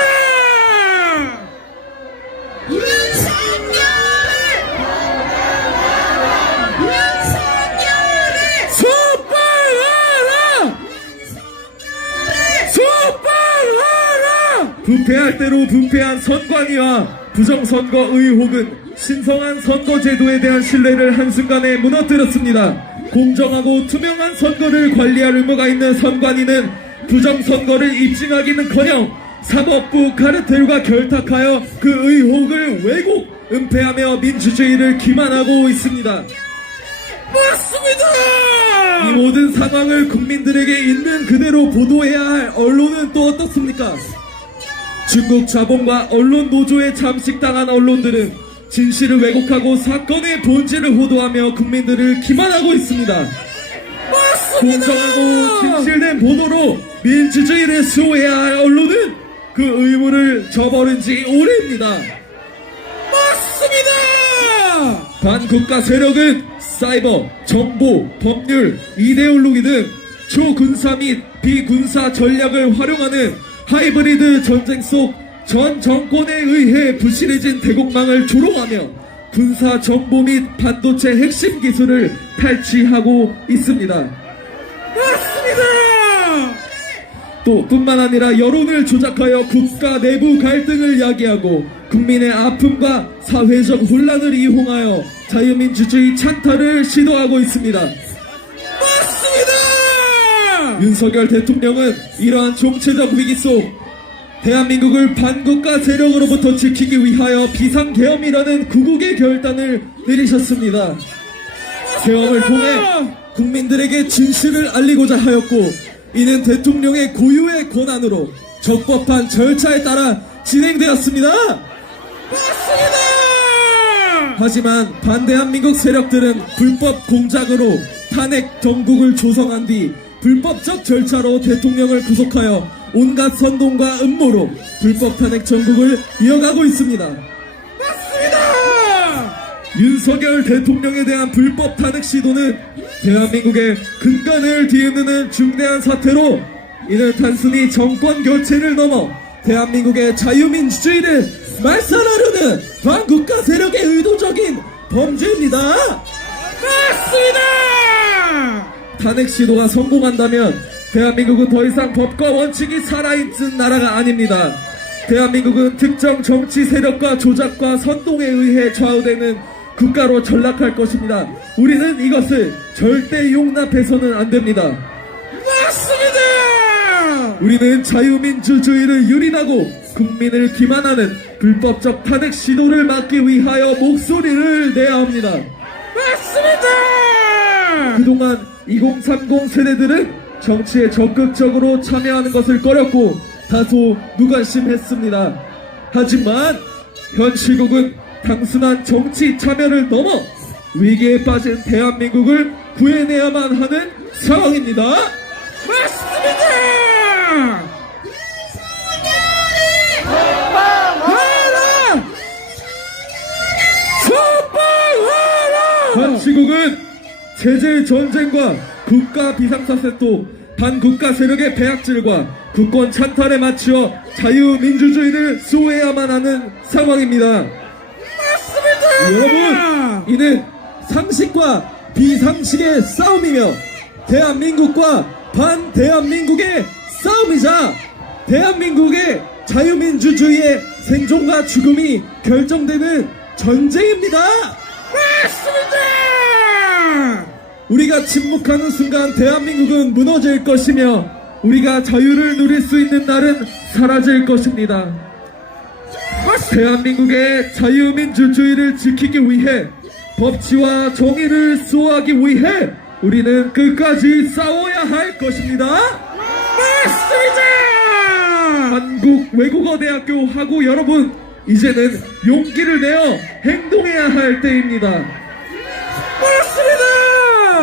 부패할 대로 부패한 선관위와 부정선거 의혹은 신성한 선거제도에 대한 신뢰를 한순간에 무너뜨렸습니다. 공정하고 투명한 선거를 관리할 의무가 있는 선관위는 부정선거를 입증하기는커녕 사법부 카르텔과 결탁하여 그 의혹을 왜곡, 은폐하며 민주주의를 기만하고 있습니다. 맞습니다! 이 모든 상황을 국민들에게 있는 그대로 보도해야 할 언론은 또 어떻습니까? 중국 자본과 언론 노조에 잠식당한 언론들은 진실을 왜곡하고 사건의 본질을 호도하며 국민들을 기만하고 있습니다. 맞습니다. 공정하고 진실된 보도로 민주주의를 수호해야 할 언론은 그 의무를 저버린 지 오래입니다. 맞습니다. 반국가 세력은 사이버, 정보, 법률, 이데올로기 등 초군사 및 비군사 전략을 활용하는 하이브리드 전쟁 속 전 정권에 의해 부실해진 대국망을 조롱하며 군사 정보 및 반도체 핵심 기술을 탈취하고 있습니다. 맞습니다! 또 뿐만 아니라 여론을 조작하여 국가 내부 갈등을 야기하고 국민의 아픔과 사회적 혼란을 이용하여 자유민주주의 찬탈을 시도하고 있습니다. 맞습니다! 윤석열 대통령은 이러한 정치적 위기 속 대한민국을 반국가 세력으로부터 지키기 위하여 비상계엄이라는 구국의 결단을 내리셨습니다. 계엄을 통해 국민들에게 진실을 알리고자 하였고 이는 대통령의 고유의 권한으로 적법한 절차에 따라 진행되었습니다. 맞습니다! 하지만 반대한민국 세력들은 불법 공작으로 탄핵 정국을 조성한 뒤 불법적 절차로 대통령을 구속하여 온갖 선동과 음모로 불법 탄핵 정국을 이어가고 있습니다. 맞습니다! 윤석열 대통령에 대한 불법 탄핵 시도는 대한민국의 근간을 뒤흔드는 중대한 사태로 이는 단순히 정권 교체를 넘어 대한민국의 자유민주주의를 말살하려는 반국가 세력의 의도적인 범죄입니다. 맞습니다! 탄핵 시도가 성공한다면 대한민국은 더 이상 법과 원칙이 살아있는 나라가 아닙니다. 대한민국은 특정 정치 세력과 조작과 선동에 의해 좌우되는 국가로 전락할 것입니다. 우리는 이것을 절대 용납해서는 안 됩니다. 맞습니다! 우리는 자유민주주의를 유린하고 국민을 기만하는 불법적 탄핵 시도를 막기 위하여 목소리를 내야 합니다. 맞습니다! 그동안 2030 세대들은 정치에 적극적으로 참여하는 것을 꺼렸고 다소 무관심했습니다. 하지만 현 시국은 단순한 정치 참여를 넘어 위기에 빠진 대한민국을 구해내야만 하는 상황입니다. 맞습니다! 현 시국은 체제 전쟁과 국가 비상사태도 반국가 세력의 배악질과 국권 찬탈에 맞추어 자유민주주의를 수호해야만 하는 상황입니다. 맞습니다! 여러분, 이는 상식과 비상식의 싸움이며 대한민국과 반대한민국의 싸움이자 대한민국의 자유민주주의의 생존과 죽음이 결정되는 전쟁입니다. 맞습니다! 우리가 침묵하는 순간 대한민국은 무너질 것이며 우리가 자유를 누릴 수 있는 날은 사라질 것입니다. 대한민국의 자유민주주의를 지키기 위해 법치와 정의를 수호하기 위해 우리는 끝까지 싸워야 할 것입니다. 맞습니다! 한국외국어대학교 학우 여러분, 이제는 용기를 내어 행동해야 할 때입니다. 맞습니다!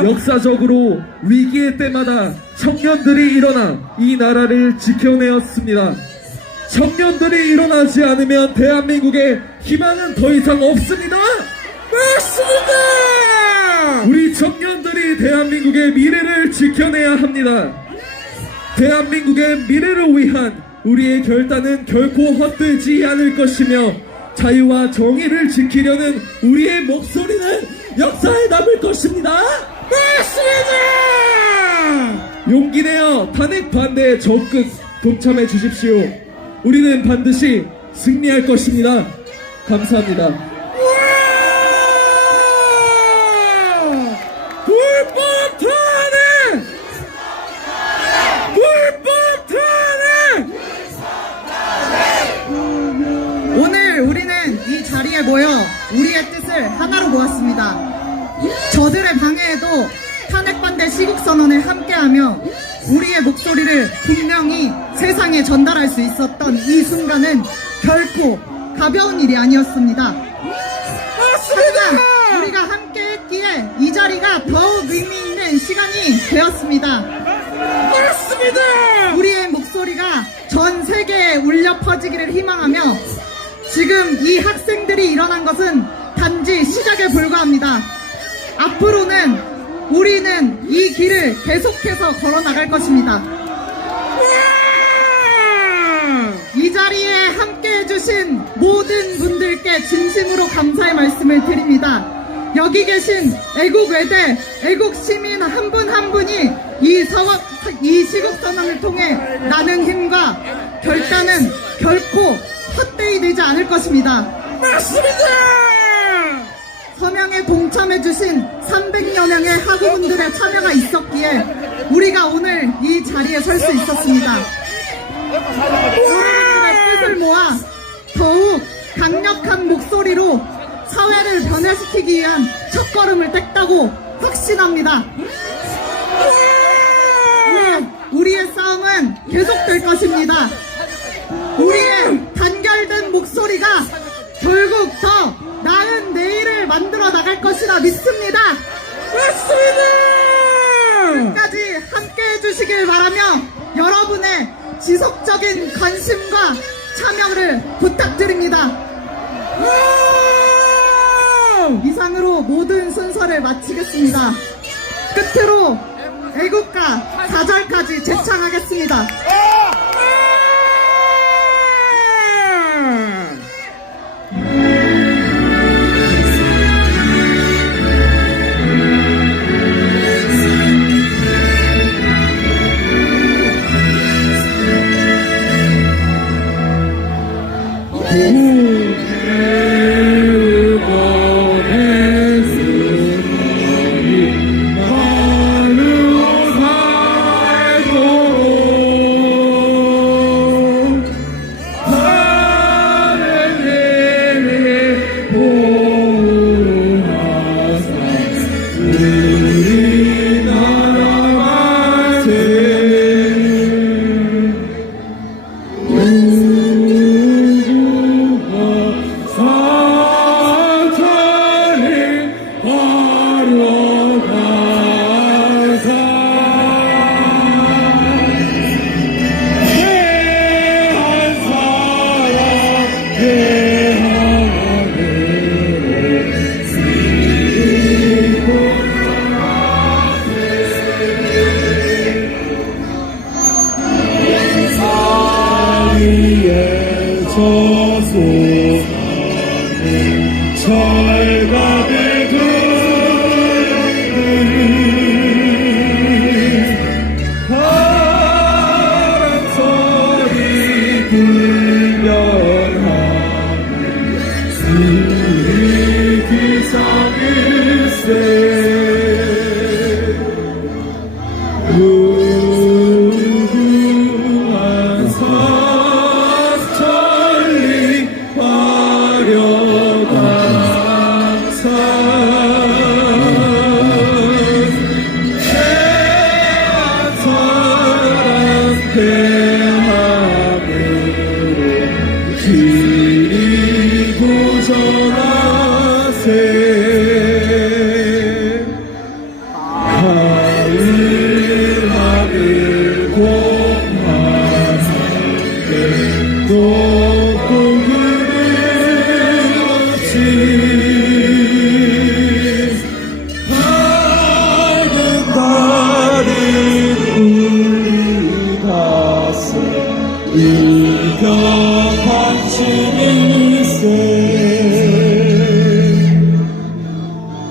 역사적으로 위기의 때마다 청년들이 일어나 이 나라를 지켜내었습니다. 청년들이 일어나지 않으면 대한민국의 희망은 더 이상 없습니다. 맞습니다. 우리 청년들이 대한민국의 미래를 지켜내야 합니다. 대한민국의 미래를 위한 우리의 결단은 결코 헛되지 않을 것이며 자유와 정의를 지키려는 우리의 목소리는 역사에 남을 것입니다. 맞습니다. 용기 내어 탄핵 반대에 적극 동참해 주십시오. 우리는 반드시 승리할 것입니다. 감사합니다. 불법 탄핵! 불법 탄핵! 오늘 우리는 이 자리에 모여 우리의 뜻을 하나로 모았습니다. 저들의 방해에도 탄핵 반대 시국선언에 함께하며 우리의 목소리를 분명히 세상에 전달할 수 있었던 이 순간은 결코 가벼운 일이 아니었습니다. 하지만 우리가 함께했기에 이 자리가 더욱 의미 있는 시간이 되었습니다. 맞습니다. 우리의 목소리가 전 세계에 울려 퍼지기를 희망하며 지금 이 학생들이 일어난 것은 단지 시작에 불과합니다. 앞으로는 우리는 이 길을 계속해서 걸어 나갈 것입니다. 이 자리에 함께 해주신 모든 분들께 진심으로 감사의 말씀을 드립니다. 여기 계신 애국외대, 애국시민 한 분 한 분이 이 시국선언을 통해 나는 힘과 결단은 결코 헛되이 되지 않을 것입니다. 맞습니다. 서명에 동참해주신 300여 명의 학우분들의 참여가 있었기에 우리가 오늘 이 자리에 설 수 있었습니다. 여러분들의 뜻을 모아 더욱 강력한 목소리로 사회를 변화시키기 위한 첫걸음을 뗐다고 확신합니다. 우리의 싸움은 계속될 것입니다. 우리의 단결된 목소리가 결국 더 나은 내일을 만들어 나갈 것이라 믿습니다. 맞습니다. 끝까지 함께 해주시길 바라며 여러분의 지속적인 관심과 참여를 부탁드립니다. 이상으로 모든 순서를 마치겠습니다. 끝으로 애국가 4절까지 재창하겠습니다.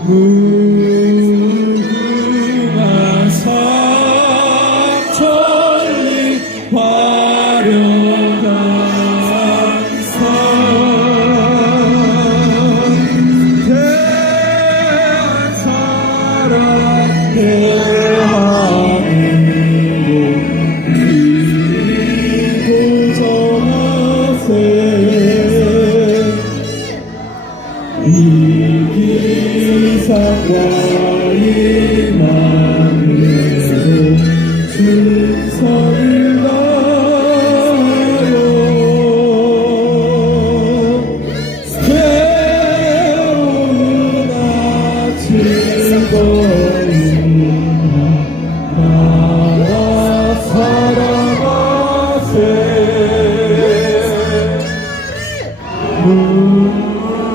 무궁한 삼천리 화려한 산 대한 사랑 대한민국 그리고 전하세 이 기사와 이만으로 충성을 다하여 새로운 즐거운 나라 사랑하세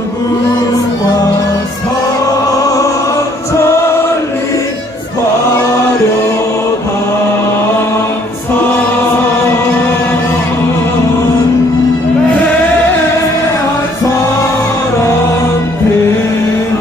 무궁화 삼천리 화려한 산 대한 사랑 대한민국